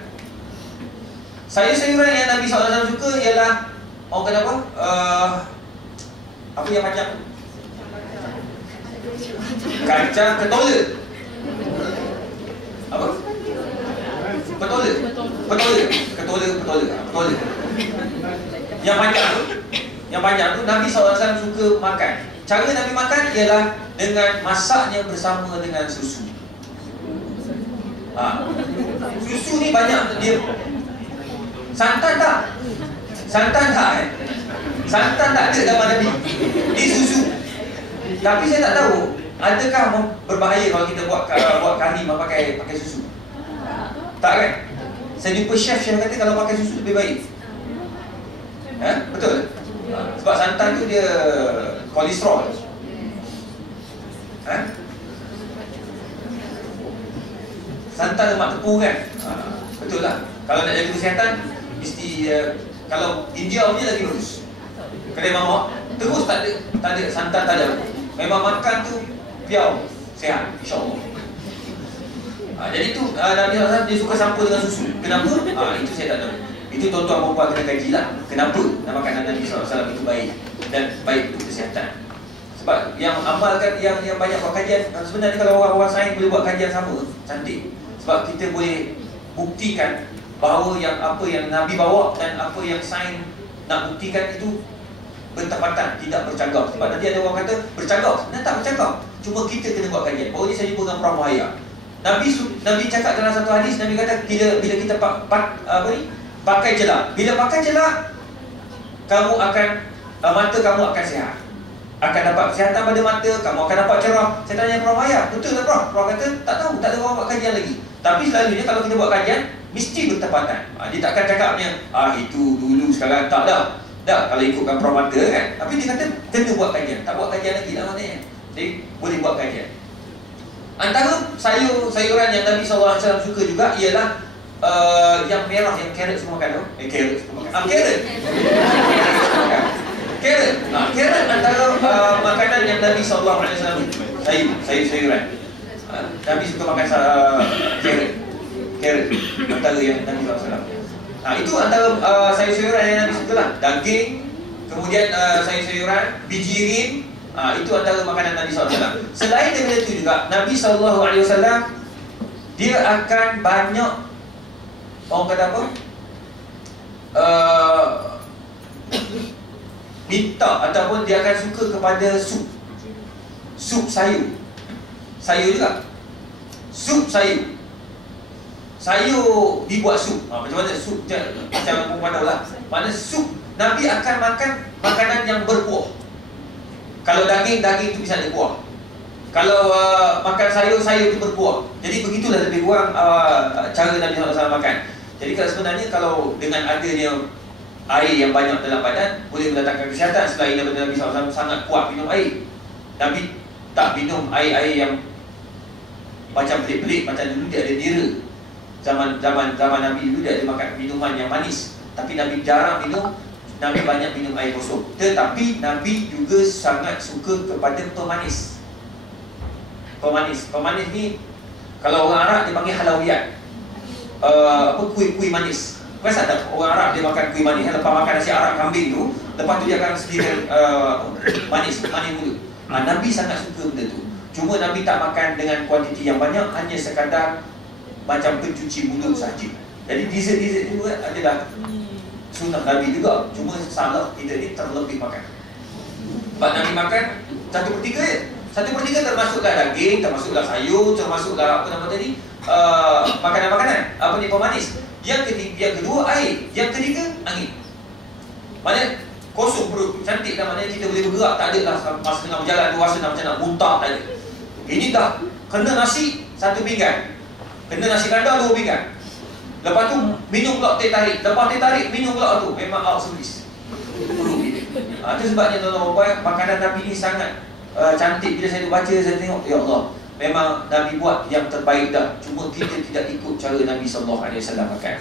Sayur-sayuran yang Nabi SAW suka ialah orang kata apa? Apa yang macam kacang ketola. Apa? Petola. Yang panjang tu Nabi SAW suka makan. Cara Nabi makan ialah dengan masaknya bersama dengan susu. Susu ni banyak dia. Santan tak? Santan tak ada dalam Nabi. Ini susu. Tapi saya tak tahu, adakah berbahaya kalau kita buat kari pakai susu? Tak kan? Saya jumpa chef kata kalau pakai susu lebih baik. Betul? Sebab santan tu dia kolesterol. Santan lemak tepung kan? Betul lah. Kalau nak jaga kesihatan, mesti kalau India punya lagi bagus. Kedai mamak terus tak ada santan, tak ada. Memang makan tu piau, sihat, insya-Allah. Jadi tu Nabi SAW dia suka campur dengan susu. Kenapa? Itu saya tak tahu. Itu tuan-tuan perempuan kena kaji lah. Kenapa makanan Nabi SAW itu baik dan baik untuk kesihatan. Sebab yang amalkan, yang banyak buat kajian, sebenarnya kalau orang-orang sains boleh buat kajian sama, cantik. Sebab kita boleh buktikan bahawa apa yang Nabi bawa dan apa yang sains nak buktikan itu bertepatan, tidak bercakap. Sebab nanti ada orang kata bercakap, sebenarnya tak bercakap. Cuma kita kena buat kajian. Baru ni saya jumpa dengan Prof. Wahaya. Nabi cakap dalam satu hadis, Nabi kata bila kita pakai jelak. Bila pakai jelak, kamu akan mata kamu akan sihat. Akan dapat kesihatan pada mata, kamu akan dapat cerah. Saya tanya Prof. Wahaya, betul tak Prof? Prof kata tak tahu, tak ada orang buat kajian lagi. Tapi selalunya kalau kita buat kajian mesti bertepatan. Dia takkan cakapnya itu dulu sekarang tak dah. Dah kalau ikutkan Prof mata kan. Tapi dia kata kena buat kajian. Tak buat kajian lagi lah maknanya. Jadi boleh buat kajian. Antara sayuran yang Nabi SAW suka juga ialah yang merah, yang carrot semua makan tu. Carrot semua makan. Carrot. Carrot antara makanan yang Nabi SAW sayuran. Nabi suka makan carrot. Antara yang Nabi SAW. Itu antara sayur-sayuran yang Nabi suka lah. Daging, kemudian sayur-sayuran, bijirin. Itu antara makanan Nabi SAW. Selain daripada itu juga, Nabi SAW dia akan banyak, orang kata apa, minta ataupun dia akan suka kepada sup sayur juga. Sup sayur dibuat sup. Macam mana sup? Macam perempuan tahu lah. Mana sup, Nabi akan makan makanan yang berkuah. Kalau daging itu bisa ada kuah. Kalau makan sayur itu berkuah. Jadi begitulah lebih kurang cara Nabi SAW makan. Jadi sebenarnya kalau dengan adanya air yang banyak dalam badan boleh mendatangkan kesihatan. Selain daripada Nabi SAW sangat kuat minum air. Nabi tak minum air-air yang macam pelik-pelik. Macam dulu dia ada dira. Zaman Nabi dulu dia ada makan minuman yang manis. Tapi Nabi jarang minum. Nabi banyak minum air kosong. Tetapi Nabi juga sangat suka kepada pemanis. Pemanis ni kalau orang Arab dia panggil halawiyat. Kuih-kuih manis. Biasa tak orang Arab dia makan kuih manis. Lepas makan nasi Arab kambing tu, lepas tu dia akan sediakan manis dulu. Nabi sangat suka benda tu. Cuma Nabi tak makan dengan kuantiti yang banyak, hanya sekadar macam pencuci mulut saja. Jadi dessert juga adalah sunnah Nabi juga. Cuma salah kita ni terlebih makan. Sebab Nabi makan 1/3 je. 1/3 termasuklah daging, termasuklah sayur, termasuklah apa nama tadi, makanan-makanan, apa ni, pemanis. Yang kedua air, yang ketiga angin. Maknanya kosong perut, cantik dah, maknanya kita boleh bergerak, tak ada lah masa tengah berjalan tu rasa macam nak muntah, tak ada. Ini dah kena nasi 1 pinggan, kena nasi kandar 2 pinggan. Lepas tu minum pula teh tarik, lepas teh tarik minum pula tu, memang out service. Itu sebabnya tuan-tuan, makanan Nabi ni sangat cantik. Bila saya baca, saya tengok, ya Allah, memang Nabi buat yang terbaik dah. Cuma kita tidak ikut cara Nabi SAW makan.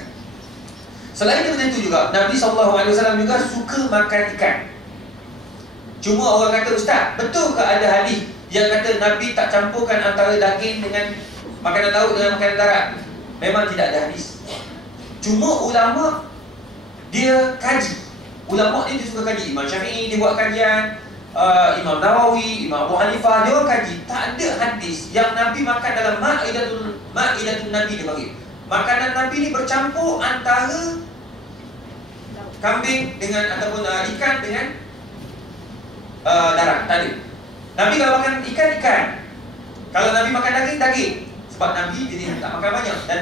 Selain daripada itu juga, Nabi SAW juga suka makan ikan. Cuma orang kata, Ustaz, betul ke ada hadis yang kata Nabi tak campurkan antara daging dengan makanan laut dengan makanan darat? Memang tidak ada hadis. Cuma ulama dia kaji. Ulama ni dia suka kaji. Imam Syafi'i dia buat kajian, Imam Nawawi, Imam Abu Hanifah, dia orang kaji. Tak ada hadis yang Nabi makan dalam ma'idatul Nabi, dia panggil. Makanan Nabi ni bercampur antara kambing dengan ataupun ikan dengan darat. Tak ada. Nabi kalau makan ikan. Kalau Nabi makan daging. Sebab Nabi dia tak makan banyak. Dan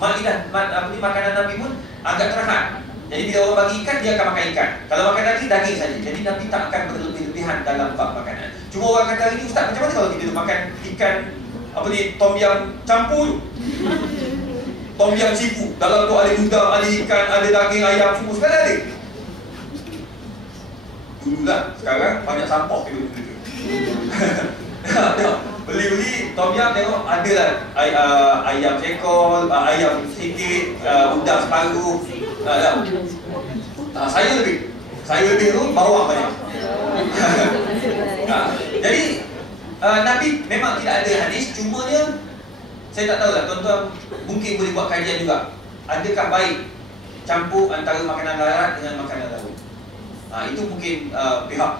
makanan Nabi pun agak terhad. Jadi bila orang bagi ikan, dia akan makan ikan. Kalau makan daging saja. Jadi Nabi tak akan berlebih-lebihan dalam bab makanan. Cuma orang kata hari ni, Ustaz, macam mana kalau kita makan ikan tom yam campur, tom yam seafood, dalam tu ada udang, ada ikan, ada daging ayam, semua sekali ada. Dulu lah, sekarang banyak sampah kita beli. Beli tom yam, tengok ada lah ayam sekol, ayam sikit, udang separuh. Saya lebih tu bawang banyak. Jadi Nabi memang tidak ada hadis. Cuma dia, saya tak tahu lah, tuan-tuan mungkin boleh buat kajian juga. Adakah baik campur antara makanan darat dengan makanan laut? Itu mungkin pihak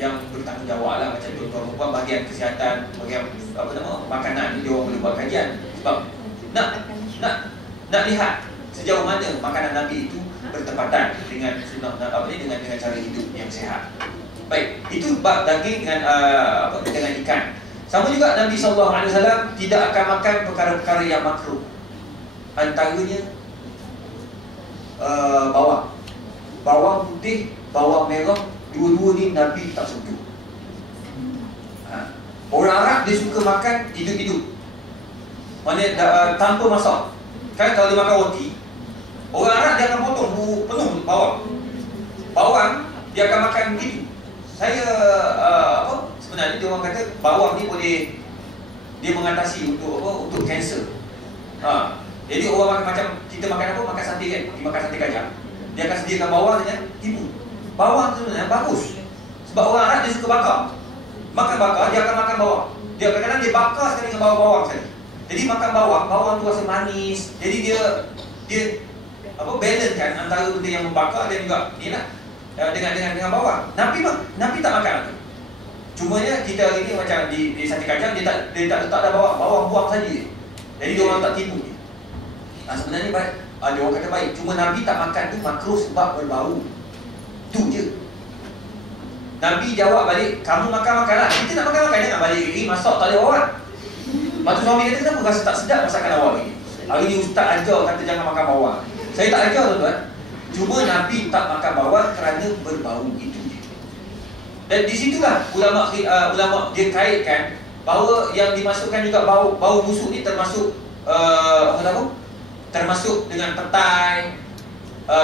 yang bertanggungjawab lah, macam tuan-tuan perempuan bahagian kesihatan, bahagian makanan ni, dia orang boleh buat kajian. Sebab nak lihat sejauh mana makanan Nabi itu bertepatan dengan sunnah dengan cara hidup yang sihat. Baik, itu bab daging dengan dengan ikan. Sama juga Nabi SAW tidak akan makan perkara-perkara yang makruh. Antaranya bawang putih, bawang merah, dua-dua ni Nabi tak sentuh. Orang Arab dia suka makan hidup-hidup, maknanya tanpa masak. Kan kalau dia makan roti, orang Arab dia akan potong penuh bawang dia akan makan begitu. Saya sebenarnya dia orang kata bawang ni boleh dia mengatasi untuk kanser. Jadi orang makan, macam kita makan makan sate kan, kita makan sate kacang, dia akan sediakan bawang dengan timun. Bawang sebenarnya bagus, sebab orang Arab dia suka bakar. Makan bakar, dia akan makan bawang. Dia kadang-kadang dia bakar sekali dengan bawang sekali. Jadi makan bawang tu rasa manis. Jadi dia balance kan antara benda yang membakar dan juga ni lah dengan bawang. Nabi tak makan tu. Cumanya kita hari ni macam di sate kacang, dia tak letak dah bawang buang saja. Jadi dia orang tak tipu dia. Sebenarnya baik, ada orang kata baik. Cuma Nabi tak makan tu makruh sebab berbau. Tu je. Nabi jawab balik, kamu makan-makanlah. Kita nak makan-makan, jangan balik lagi masak tak ada orang. Lepas tu suami kata, kenapa rasa tak sedap masakan awak ni? Hari ni ustaz ajar kata jangan makan bawang. Saya tak ajar tuan-tuan. Cuma Nabi tak makan bawang kerana berbau, itu je. Dan di situlah ulama dia kaitkan bahawa yang dimasukkan juga bau busuk ni termasuk termasuk dengan petai,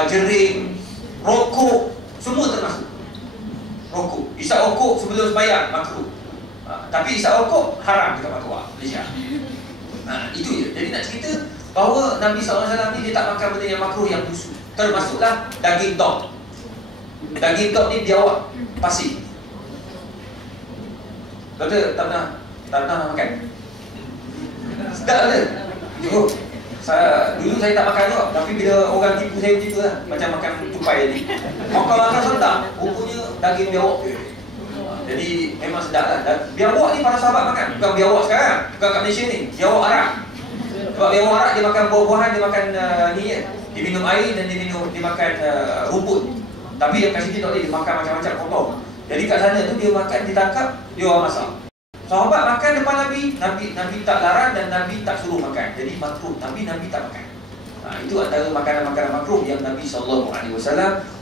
jering, rokok, semua termasuk. Rokok, isap rokok sebelum sembahyang makruh. Tapi isap rokok haram dekat fatwa Malaysia. Itu je. Jadi nak cerita bahawa Nabi SAW ni dia tak makan benda yang makruh, yang busuk. Termasuklah daging dog. Daging dog ni biawak pasir. Doktor tak pernah makan. Sedap ke? Cukup. Dulu saya tak makan juga, tapi bila orang tipu saya macam tu lah, macam makan tupai tadi. Makan sedap, rupanya daging biawak. Jadi memang sedap lah. Biawak ni para sahabat makan, bukan biawak sekarang, bukan kat Malaysia ni, biawak Arab. Sebab biawak Arab dia makan buah-buahan, dia makan ni je. Dia minum air dan dia makan rumput. Tapi yang kat sini tak boleh, dia makan macam-macam potong. Jadi kat sana tu dia makan, ditangkap, dia orang masak. Sahabat makan depan Nabi tak larang dan Nabi tak suruh makan. Jadi makruh, Nabi tak makan. Itu antara makanan-makanan makruh yang Nabi SAW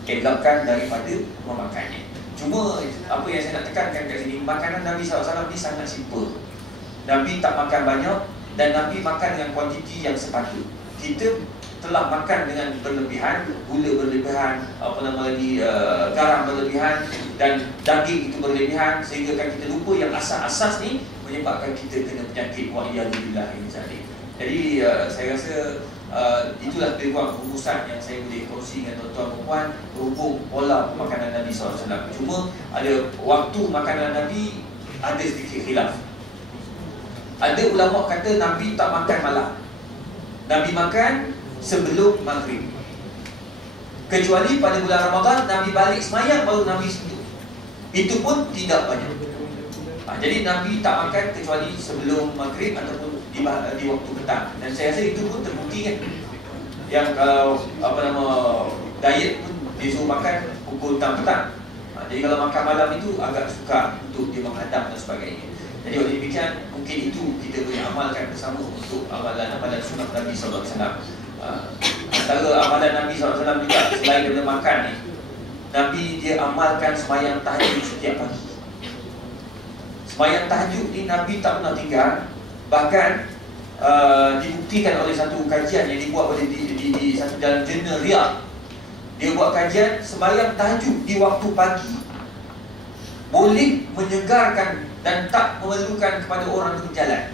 elakkan daripada memakannya. Cuma apa yang saya nak tekankan kat sini, makanan Nabi SAW ni sangat simple. Nabi tak makan banyak dan Nabi makan dengan kuantiti yang sepatut. Kita telah makan dengan berlebihan, gula berlebihan, garam berlebihan dan daging itu berlebihan, sehingga kan kita lupa yang asas-asas ni menyebabkan kita kena penyakit wa'iyadzubillah ini tadi. Jadi saya rasa itulah lebih kurang rumusan yang saya boleh kongsi dengan tuan-tuan dan puan berhubung pola makanan Nabi SAW. Cuma ada waktu makanan Nabi ada sedikit khilaf. Ada ulama kata Nabi tak makan malam, Nabi makan sebelum maghrib. Kecuali pada bulan Ramadan Nabi balik semayang baru Nabi sentuh. Itu pun tidak banyak. Jadi Nabi tak makan kecuali sebelum maghrib ataupun di waktu petang. Dan saya rasa itu pun terbukti kan. Yang kalau diet pun dia suruh makan pukul 6 petang. Jadi kalau makan malam itu agak sukar untuk dia menghadap dan sebagainya. Jadi oleh demikian mungkin itu kita boleh amalkan bersama untuk amalan-amalan sunat Nabi SAW. Antara amalan Nabi SAW juga selain daripada makan ni, Nabi dia amalkan sembahyang tahajud setiap pagi. Sembahyang tahajud ni Nabi tak pernah tinggal. Bahkan dibuktikan oleh satu kajian yang dibuat oleh di satu dalam jurnal Riyadh. Dia buat kajian sembahyang tahajud di waktu pagi boleh menyegarkan dan tak memerlukan kepada orang untuk berjalan.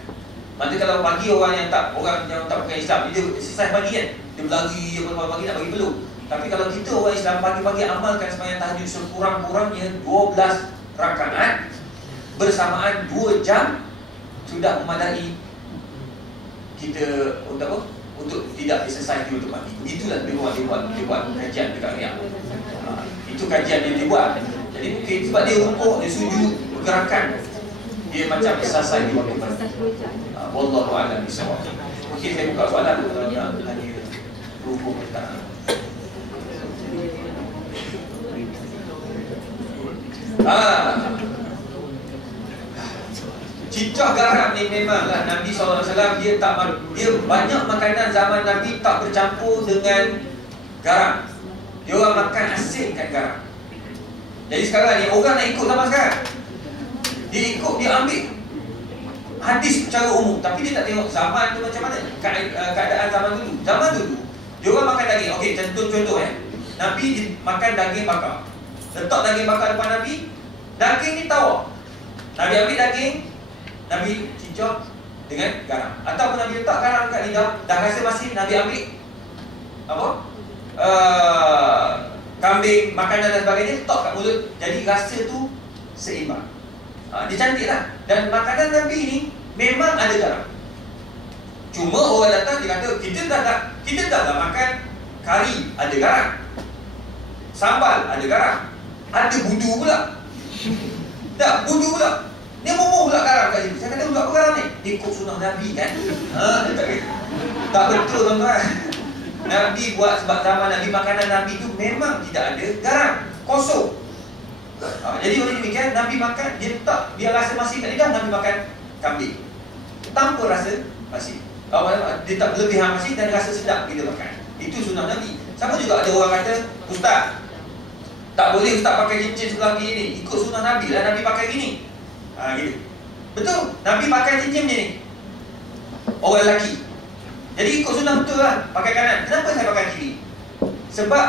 Nanti kalau pagi orang yang tak bukan Islam, dia exercise pagi kan, dia berlari pagi nak bagi peluh. Tapi kalau kita orang Islam pagi-pagi amalkan sembahyang tahajud sekurang-kurangnya 12 rakaat bersamaan 2 jam, sudah memadai kita untuk apa? Untuk tidak exercise di waktu pagi. Begitulah dia buat kajian dekat Riyadh. Itu kajian yang dia buat. Jadi mungkin sebab dia rukuk, dia sujud, pergerakan dia macam exercise di waktu pagi. Wallahu a'lam bishawab. Mungkin saya buka soalan kalau nak tanya rukuk kita. Cicah garam ni memanglah Nabi SAW dia banyak makanan zaman Nabi tak bercampur dengan garam. Dia orang makan asinkan garam. Jadi sekarang ni orang nak ikut zaman sekarang, dia ikut, dia ambil hadis secara umum, tapi dia tak tengok zaman tu macam mana, keadaan zaman dulu. Zaman dulu dia orang makan daging. Okey, contoh Nabi makan daging bakar. Letak daging bakar depan Nabi, daging ni tawar. Nabi ambil daging, Nabi cincang dengan garam. Ataupun Nabi letak garam kat lidah, dah rasa masin, Nabi ambil apa? Kambing, makanan dan sebagainya, letak kat mulut. Jadi rasa tu seimbang. Dia cantik lah. Dan makanan Nabi ni memang ada garam. Cuma orang datang dia kata kita dah makan kari ada garam, sambal ada garam, ada budu pula. Tak, budu pula. Dia mau pula garam kat sini. Saya kata pula apa garam ni? Ikut sunnah Nabi kan. Tak betul tuan-tuan. Nabi buat sebab zaman Nabi, makanan Nabi tu memang tidak ada garam, kosong. Jadi oleh demikian Nabi makan, dia tak, dia rasa masin kat lidah, Nabi makan kambing tanpa rasa masin. Dia tak berlebihan masin dan rasa sedap bila makan. Itu sunnah Nabi. Sama juga ada orang kata, Ustaz, tak boleh Ustaz pakai cincin sebelah kiri ni, ikut sunnah Nabi lah, Nabi pakai gini. Gitu. Betul, Nabi pakai cincin ni orang lelaki. Jadi ikut sunnah betul lah, pakai kanan. Kenapa saya pakai kiri? Sebab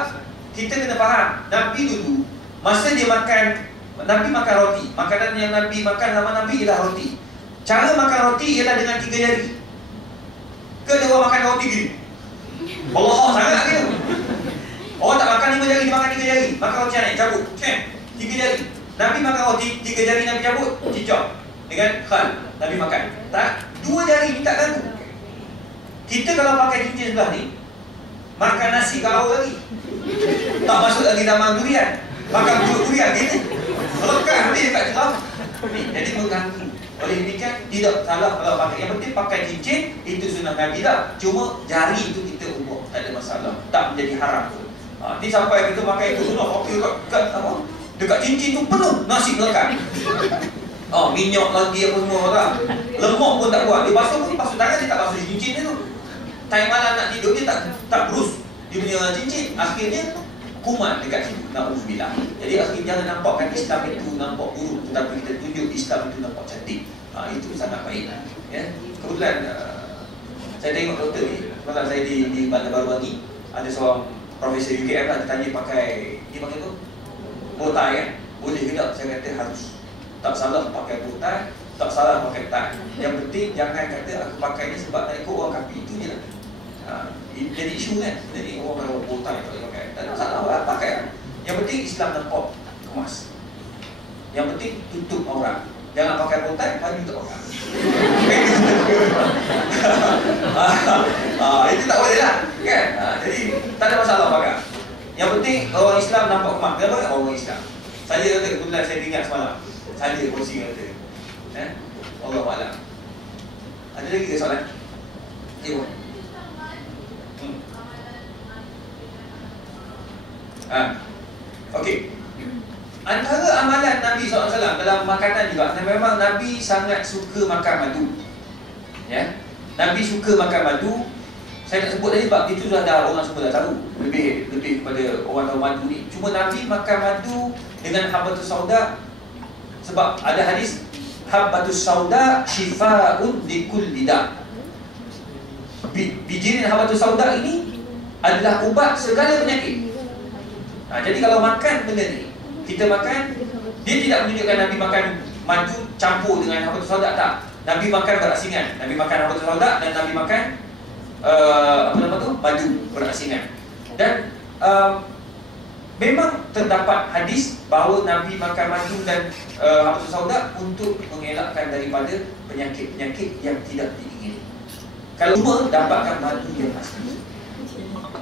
kita kena faham, Nabi dulu masa dia makan, Nabi makan roti. Makanan yang Nabi makan zaman Nabi ialah roti. Cara makan roti ialah dengan 3 jari. Ke dia orang makan roti gini? Allah sangat gitu. Orang tak makan 5 jari, dia makan 3 jari. Makan roti ni, cabut 3 jari. Nabi makan roti, 3 jari Nabi cabut, cicak dengan khal. Nabi makan. Tak, 2 jari ni tak ganggu. Kita kalau pakai cincin sebelah ni, makan nasi kau lagi. Tak masuk lagi zaman durian. Makan bulu durian gitu. Melekat habis dekat celah. Jadi mengganggu. Oleh demikian tidak salah kalau pakai. Yang penting pakai cincin itu sunnah Nabi dah. Cuma jari itu kita ubah, tak ada masalah, tak menjadi haram tu. Ni sampai kita pakai itu sunnah pakai kat apa? Dekat cincin tu penuh nasi melekat. Minyak lagi apa semua tak. Lemak pun tak buat. Dia basuh pun basuh tangan, dia tak basuh cincin dia tu. Time malam nak tidur dia tak berus dia punya cincin. Akhirnya kuman dekat situ. Na'udzubillah. Jadi akhirnya jangan nampakkan Islam itu nampak buruk, tetapi kita tunjuk Islam itu nampak cantik. Itu sangat baik. Ya. Kebetulan saya tengok doktor ni. Malam saya di Bandar Baru ni ada seorang profesor UKM lah, ditanya pakai ni pakai tu botai kan. Boleh ke tak? Saya kata harus. Tak salah pakai botai, tak salah pakai tie. Yang penting jangan kata aku pakai ni sebab nak ikut orang kafir. Itu je lah. Jadi isu kan. Jadi orang kalau botai tak boleh pakai. Tak ada masalah lah, pakai lah. Yang penting Islam nampak kemas. Yang penting tutup aurat. Jangan pakai botai, baju tak pakai. Itu tak boleh lah kan. Jadi tak ada masalah pakai. Yang penting orang Islam nampak kemas. Kenapa orang Islam? Saya kata kebetulan saya ingat semalam. Saya kongsi kata. Allah Alam. Ada lagi ke soalan? Ibu. Okey. Antara amalan Nabi SAW dalam makanan juga, memang Nabi sangat suka makan madu. Ya. Nabi suka makan madu. Saya nak sebut tadi sebab itu sudah ada orang semua dah tahu. Lebih kepada orang tahu madu ni. Cuma Nabi makan madu dengan habbatus sauda. Sebab ada hadis habbatus sauda shifa'un likulli da'. Bijirin habbatus sauda ini adalah ubat segala penyakit. Jadi kalau makan benda ni, kita makan, dia tidak menunjukkan Nabi makan madu campur dengan habbatus sauda, tak. Nabi makan berasingan. Nabi makan habbatus sauda dan Nabi makan madu berasingan. Dan memang terdapat hadis bahawa Nabi makan madu dan habbatus sauda untuk mengelakkan daripada penyakit-penyakit yang tidak diingini. Kalau cuma dapatkan madu yang asli.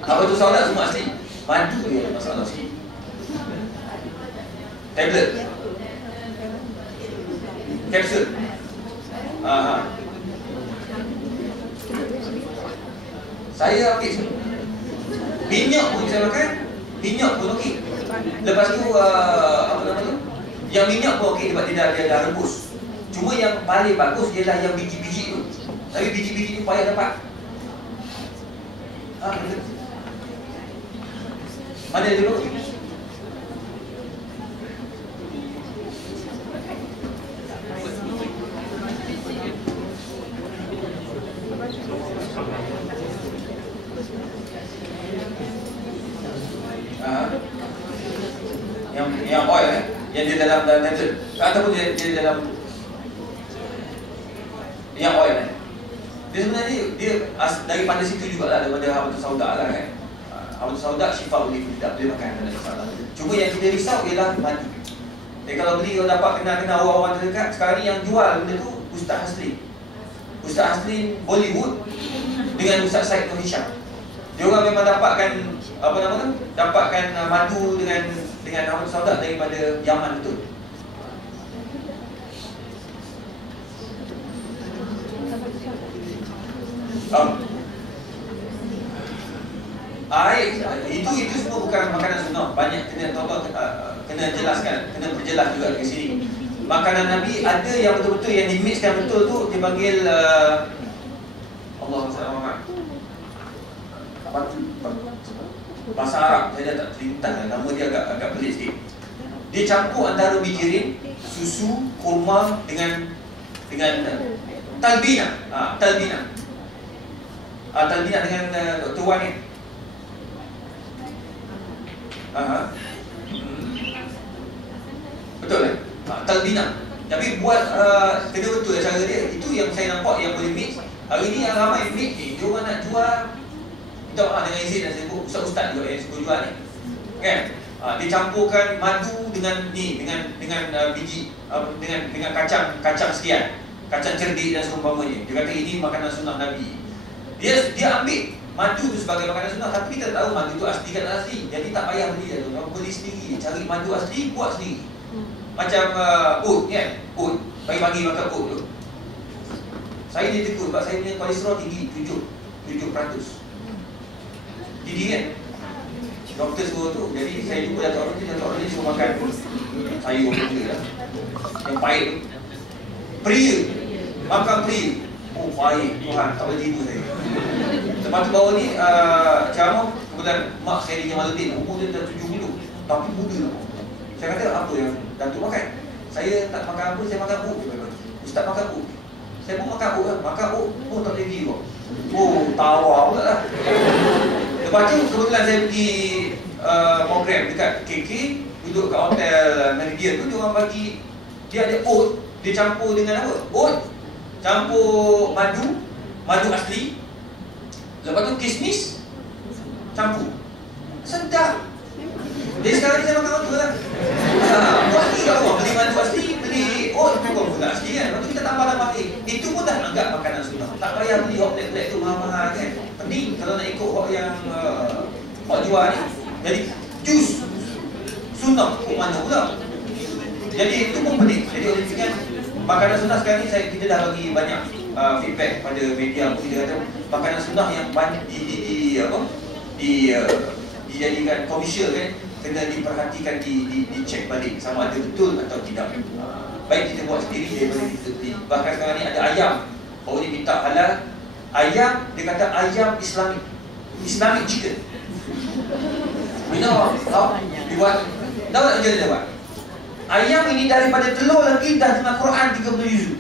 Habbatus sauda semua asli. Madu dia ada masalah sikit. Tablet, kapsul. Saya ambil semua. Minyak pun saya makan. Minyak pun okey. Lepas tu apa nama tu? Yang minyak pun okey sebab dia dah rebus. Cuma yang paling bagus ialah yang biji-biji tu. Tapi biji-biji tu payah dapat. Mana dia dulu? Yang oil yang dia dalam tablet ataupun dia dalam yang oil dia sebenarnya dia daripada situ jugalah, daripada habbatus sauda lah kan. Habbatus sauda syifa boleh tidak boleh makan, tak ada masalah. Cuma yang kita risau ialah madu. Jadi kalau beli kalau dapat kenal orang-orang terdekat, sekarang ni yang jual benda tu Ustaz Hasli. Ustaz Hasli Bollywood dengan Ustaz Syed Nur Hisham. Dia orang memang dapatkan apa nama tu? Dapatkan madu dengan habbatus sauda daripada Yaman betul. Itu semua bukan makanan sunnah. Banyak kena jelaskan, kena perjelas juga di sini. Makanan Nabi ada yang betul-betul yang dimixkan betul tu dipanggil Allahumma salli ala bahasa Arab saya tak terlintas, nama dia agak pelik sikit. Dia campur antara bijirin, susu, kurma dengan talbina. Talbina dengan Dr. Wan ni. Betul kan? Talbina. Tapi buat kena betul cara dia. Itu yang saya nampak yang boleh mix. Hari ni yang ramai mix ni, dia orang nak jual. Minta maaf dengan izin dan sebut ustaz-ustaz juga yang suka jual ni. Kan? Dia campurkan madu dengan biji dengan kacang sekian. Kacang cerdik dan seumpamanya. Dia kata ini makanan sunnah Nabi. Dia ambil madu tu sebagai makanan sunnah, tapi kita tahu madu tu asli kan asli. Jadi tak payah beli dah tu. Orang beli sendiri, cari madu asli, buat sendiri. Macam oat kan? Oat. Pagi-pagi makan oat tu. Saya ditegur sebab saya punya kolesterol tinggi 7%. Tinggi kan? Doktor suruh tu. Jadi saya jumpa Datuk Arun suruh makan sayur benda lah yang pahit tu. Pria, makan pria. Oh baik Tuhan, tak boleh tidur saya. Lepas tu bawa ni ceramah, kebetulan mak saya di Jamaluddin, umur dia dah 70 tapi muda lah. Saya kata apa yang Datuk makan? Saya tak makan apa, saya makan buk. Ustaz makan buk. Saya pun makan buk lah. Makan buk, oh tak boleh pergi kok. Oh tawa pula lah. Lepas tu kebetulan saya pergi program dekat KK, duduk kat hotel Meridian tu, dia orang bagi, dia ada oat, dia campur dengan apa? Oat campur madu asli. Lepas tu kismis campur. Sedap. Jadi sekarang ni saya makan apa lah. Buat asli kat rumah, beli madu asli, beli oat bukan pula asli kan. Lepas tu kita tambah-tambah itu pun dah anggap makanan sunnah. Tak payah beli hot plate tu mahal-mahal kan. Pening kalau nak ikut hot yang hot jual ni. Jadi jus sunnah kok mana pula. Jadi itu pun pening. Jadi oleh sebab makanan sunnah sekarang ni kita dah bagi banyak feedback pada media pun. Kita kata makanan sunnah yang banyak dijadikan komersial kan, kena diperhatikan, dicek balik sama ada betul atau tidak. Baik kita buat sendiri daripada kita beli. Bahkan sekarang ni ada ayam, orang ni minta halal ayam, dia kata ayam Islamic chicken. Bila dibuat, tahu tak dia buat? Ayam ini daripada telur lagi dah dengan Quran 30 juzuk.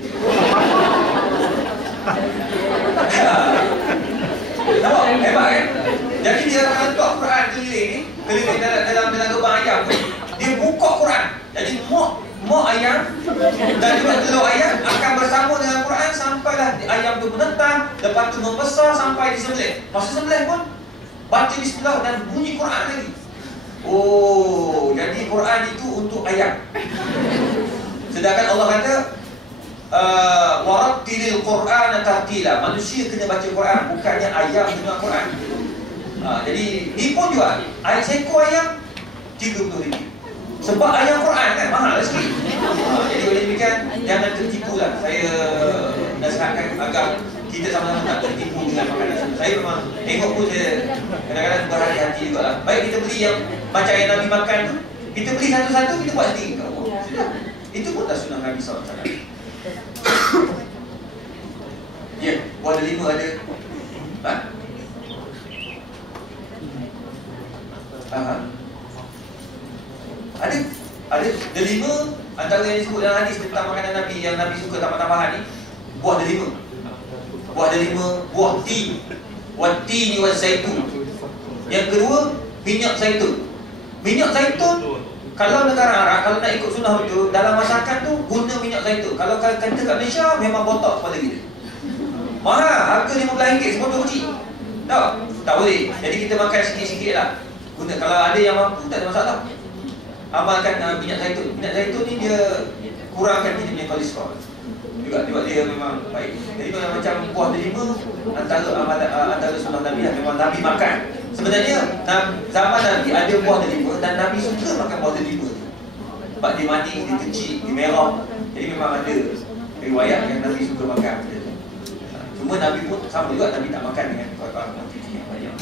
Nampak? Hebat kan? Jadi dia akan letak Quran keliling dalam lubang ayam tu. Dia buka Quran. Jadi mak ayam dan juga telur ayam akan bersama dengan Quran sampailah ayam tu menentang, lepas tu membesar sampai disembelih. Masa sembelih pun baca bismillah dan bunyi Quran lagi. Oh, jadi Quran itu untuk ayam. Sedangkan Allah kata warattilil Qur'ana tartila. Manusia kena baca Quran, bukannya ayam dengar Quran. Jadi ni pun juga seekor ayam RM30. Sebab ayam Quran kan mahal sikit. Jadi oleh demikian jangan tertipu lah. Saya nasihatkan agar kita sama-sama tak tertipu dengan makanan sunnah. Saya memang tengok pun saya kadang-kadang berhati-hati juga lah. Baik kita beli yang macam yang Nabi makan tu, kita beli satu-satu, kita buat sendiri kat rumah. Itu pun dah sunnah Nabi SAW. Ya, buah delima ada. Ada delima antara yang disebut dalam hadis tentang makanan Nabi yang Nabi suka tambah-tambahan ni, buah delima. Buah delima, buah tin. Wat-tini waz-zaitun. Yang kedua, minyak zaitun. Minyak zaitun kalau negara Arab, kalau nak ikut sunnah betul, dalam masakan tu guna minyak zaitun. Kalau kata kat Malaysia memang botak kepala kita. Mahal, harga RM15 sepotong biji. Tak boleh. Jadi kita makan sikit-sikit lah. Guna, kalau ada yang mampu tak ada masalah. Amalkan minyak zaitun. Minyak zaitun ni dia kurangkan kita punya kolesterol. Juga dia memang baik. Jadi macam buah delima antara sunnah Nabi lah. Memang Nabi makan. Sebenarnya zaman Nabi ada buah delima dan Nabi suka makan buah delima tu. Sebab dia manis, dia kecil, dia merah. Jadi memang ada riwayat yang Nabi suka makan. Cuma Nabi pun sama juga, Nabi tak makan dengan kuantiti yang banyak.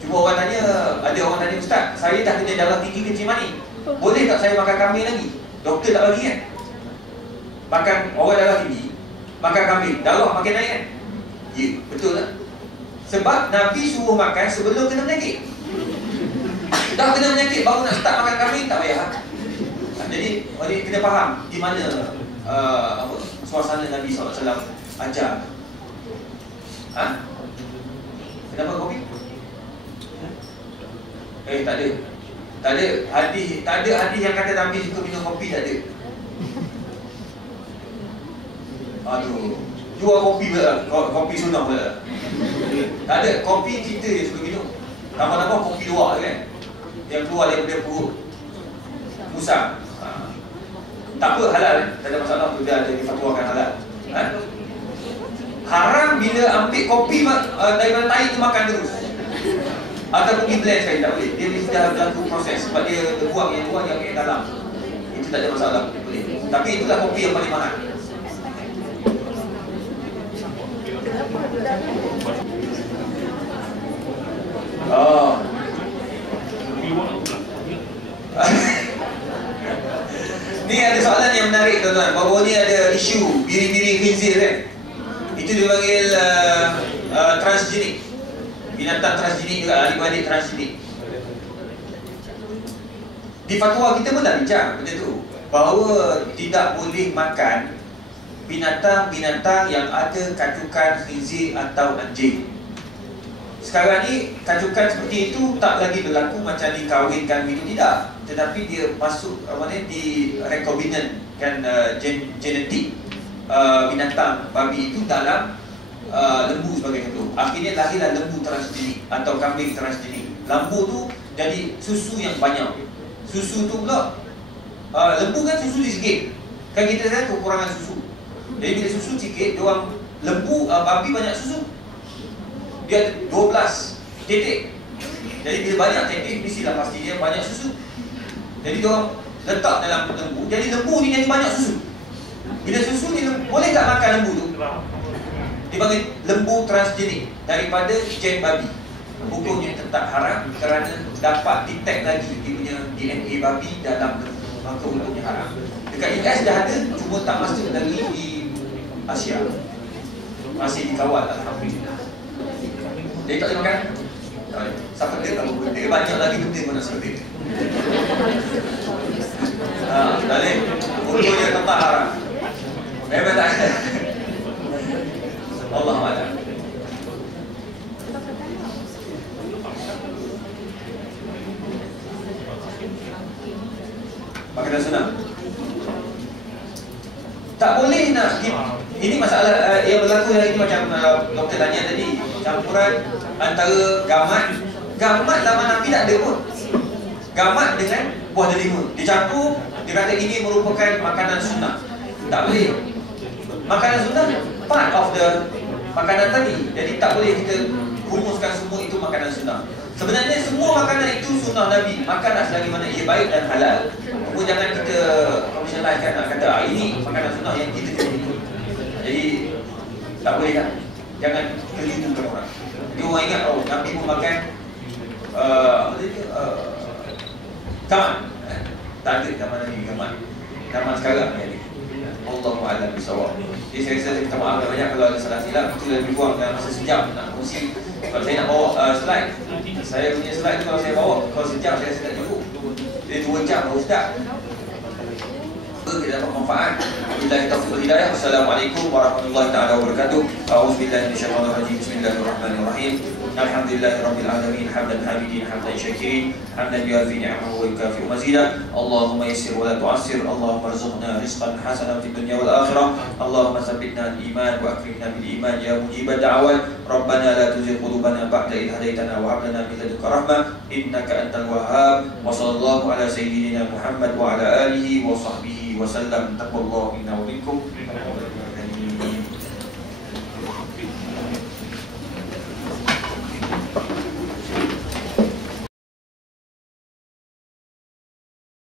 Cuma ada orang tanya, Ustaz, saya dah kena darah tinggi kencing manis, boleh tak saya makan kambing lagi? Doktor tak bagi kan? Makan orang darah tinggi, makan kambing, darah makin naik kan? Ya, betul tak? Sebab Nabi suruh makan sebelum kena penyakit. Dah kena penyakit baru nak start makan kambing, tak payah. Jadi kena faham di mana suasana Nabi SAW ajar. Kenapa kopi? Tak ada. Tak ada hadis yang kata Nabi suka minum kopi, tak ada. Aduh, jual kopi pula, kopi sunnah pula. Tak ada, kopi kita je suka minum. Tambah-tambah kopi luar kan, yang keluar daripada perut musang. Tak apa, halal, tak ada masalah, sudah ada difatwakan halal. Haram bila ambil kopi daripada tahi tu makan terus. Atau pergi blend sekali, tak boleh. Dia mesti dah berlaku proses. Sebab dia buang yang luar yang dalam. Itu tak ada masalah, boleh. Tapi itulah kopi yang paling mahal. Oh. Ni ada soalan yang menarik tuan-tuan. Bahawa ni ada isu biri-biri khinzir kan. Itu dipanggil transgenik. Binatang transgenik juga, adik-adik transgenik. Di fatwa kita pun dah bincang benda tu, bahawa tidak boleh makan binatang-binatang yang ada kacukan khinzir atau anjing. Sekarang ni kacukan seperti itu tak lagi berlaku macam dikahwinkan itu, tidak. Tetapi dia masuk di recombinant kan, genetik binatang babi itu dalam lembu sebagai contoh. Akhirnya lahirlah lembu transgenik atau kambing transgenik. Lembu tu jadi susu yang banyak. Susu tu pula lembu kan susu dia sikit. Kan kita kan kekurangan susu. Jadi bila susu sikit, dia orang lembu babi banyak susu. Dia 12 tetek. Jadi bila banyak tetek, mestilah pasti dia banyak susu. Jadi dia orang letak dalam lembu. Jadi lembu ni jadi banyak susu. Bila susu ni boleh tak makan lembu tu? Dipanggil lembu transgenik daripada gen babi. Hukumnya tetap haram kerana dapat detect lagi dia punya DNA babi dalam lembu. Maka hukumnya haram. Dekat US dah ada, cuma tak masuk lagi di Asia. Masih dikawal, alhamdulillah. Jadi tak boleh makan? Siapa dia tak boleh. Dia banyak lagi benda pun nak sebut. Tak boleh. Hukumnya tetap haram. Memang tak ada. Allahuakbar. Makanan sunnah tak boleh nak. Ini masalah yang berlaku hari ini macam doktor tanya tadi, campuran antara gamat zaman Nabi tak ada pun. Gamat dengan buah delima dicampur, dia kata ini merupakan makanan sunnah. Tak boleh. Makanan sunnah part of the makanan tadi. Jadi tak boleh kita rumuskan semua itu makanan sunnah. Sebenarnya semua makanan itu sunnah Nabi. Makanlah selagi mana ia baik dan halal. Cuma jangan kita commercialize kan, nak kata ini makanan sunnah yang kita kena ikut. Jadi tak boleh kan. Jangan kelirukan orang. Jadi orang ingat Nabi pun makan gamat. Tak ada zaman Nabi gamat. Zaman sekarang ni. Allahuakbar bisawab. Jadi saya rasa saya minta maaf banyak kalau ada salah silap. Itu lebih kurang dalam masa sejam nak kongsi. Kalau saya nak bawa slide, saya punya slide tu kalau saya bawa, kalau sejam saya rasa tak cukup. Jadi 2 jam baru start. Kita dapat manfaat. Wabillahi taufiq wal hidayah. Wassalamualaikum warahmatullahi taala wabarakatuh. A'udzubillahi minasyaitonir rajim. Bismillahirrahmanirrahim. Alhamdulillahirabbil alamin, hamdan hamidin, hamdan syakirin, hamdan yuafi ni'amahu wa yukafi mazidah. Allahumma yassir wa la tu'assir. Allahumma arzuqna rizqan hasanan fid dunya wal akhirah. Allahumma tsabbitna al-iman wa akrimna bil iman ya mujibad da'awat. Rabbana la tuzigh qulubana ba'da idh hadaytana wa hab lana min ladunka rahmah innaka antal wahhab. Wa sallallahu ala sayyidina Muhammad wa ala alihi wa sahbihi wa sallam. Taqabbalallahu minna wa minkum.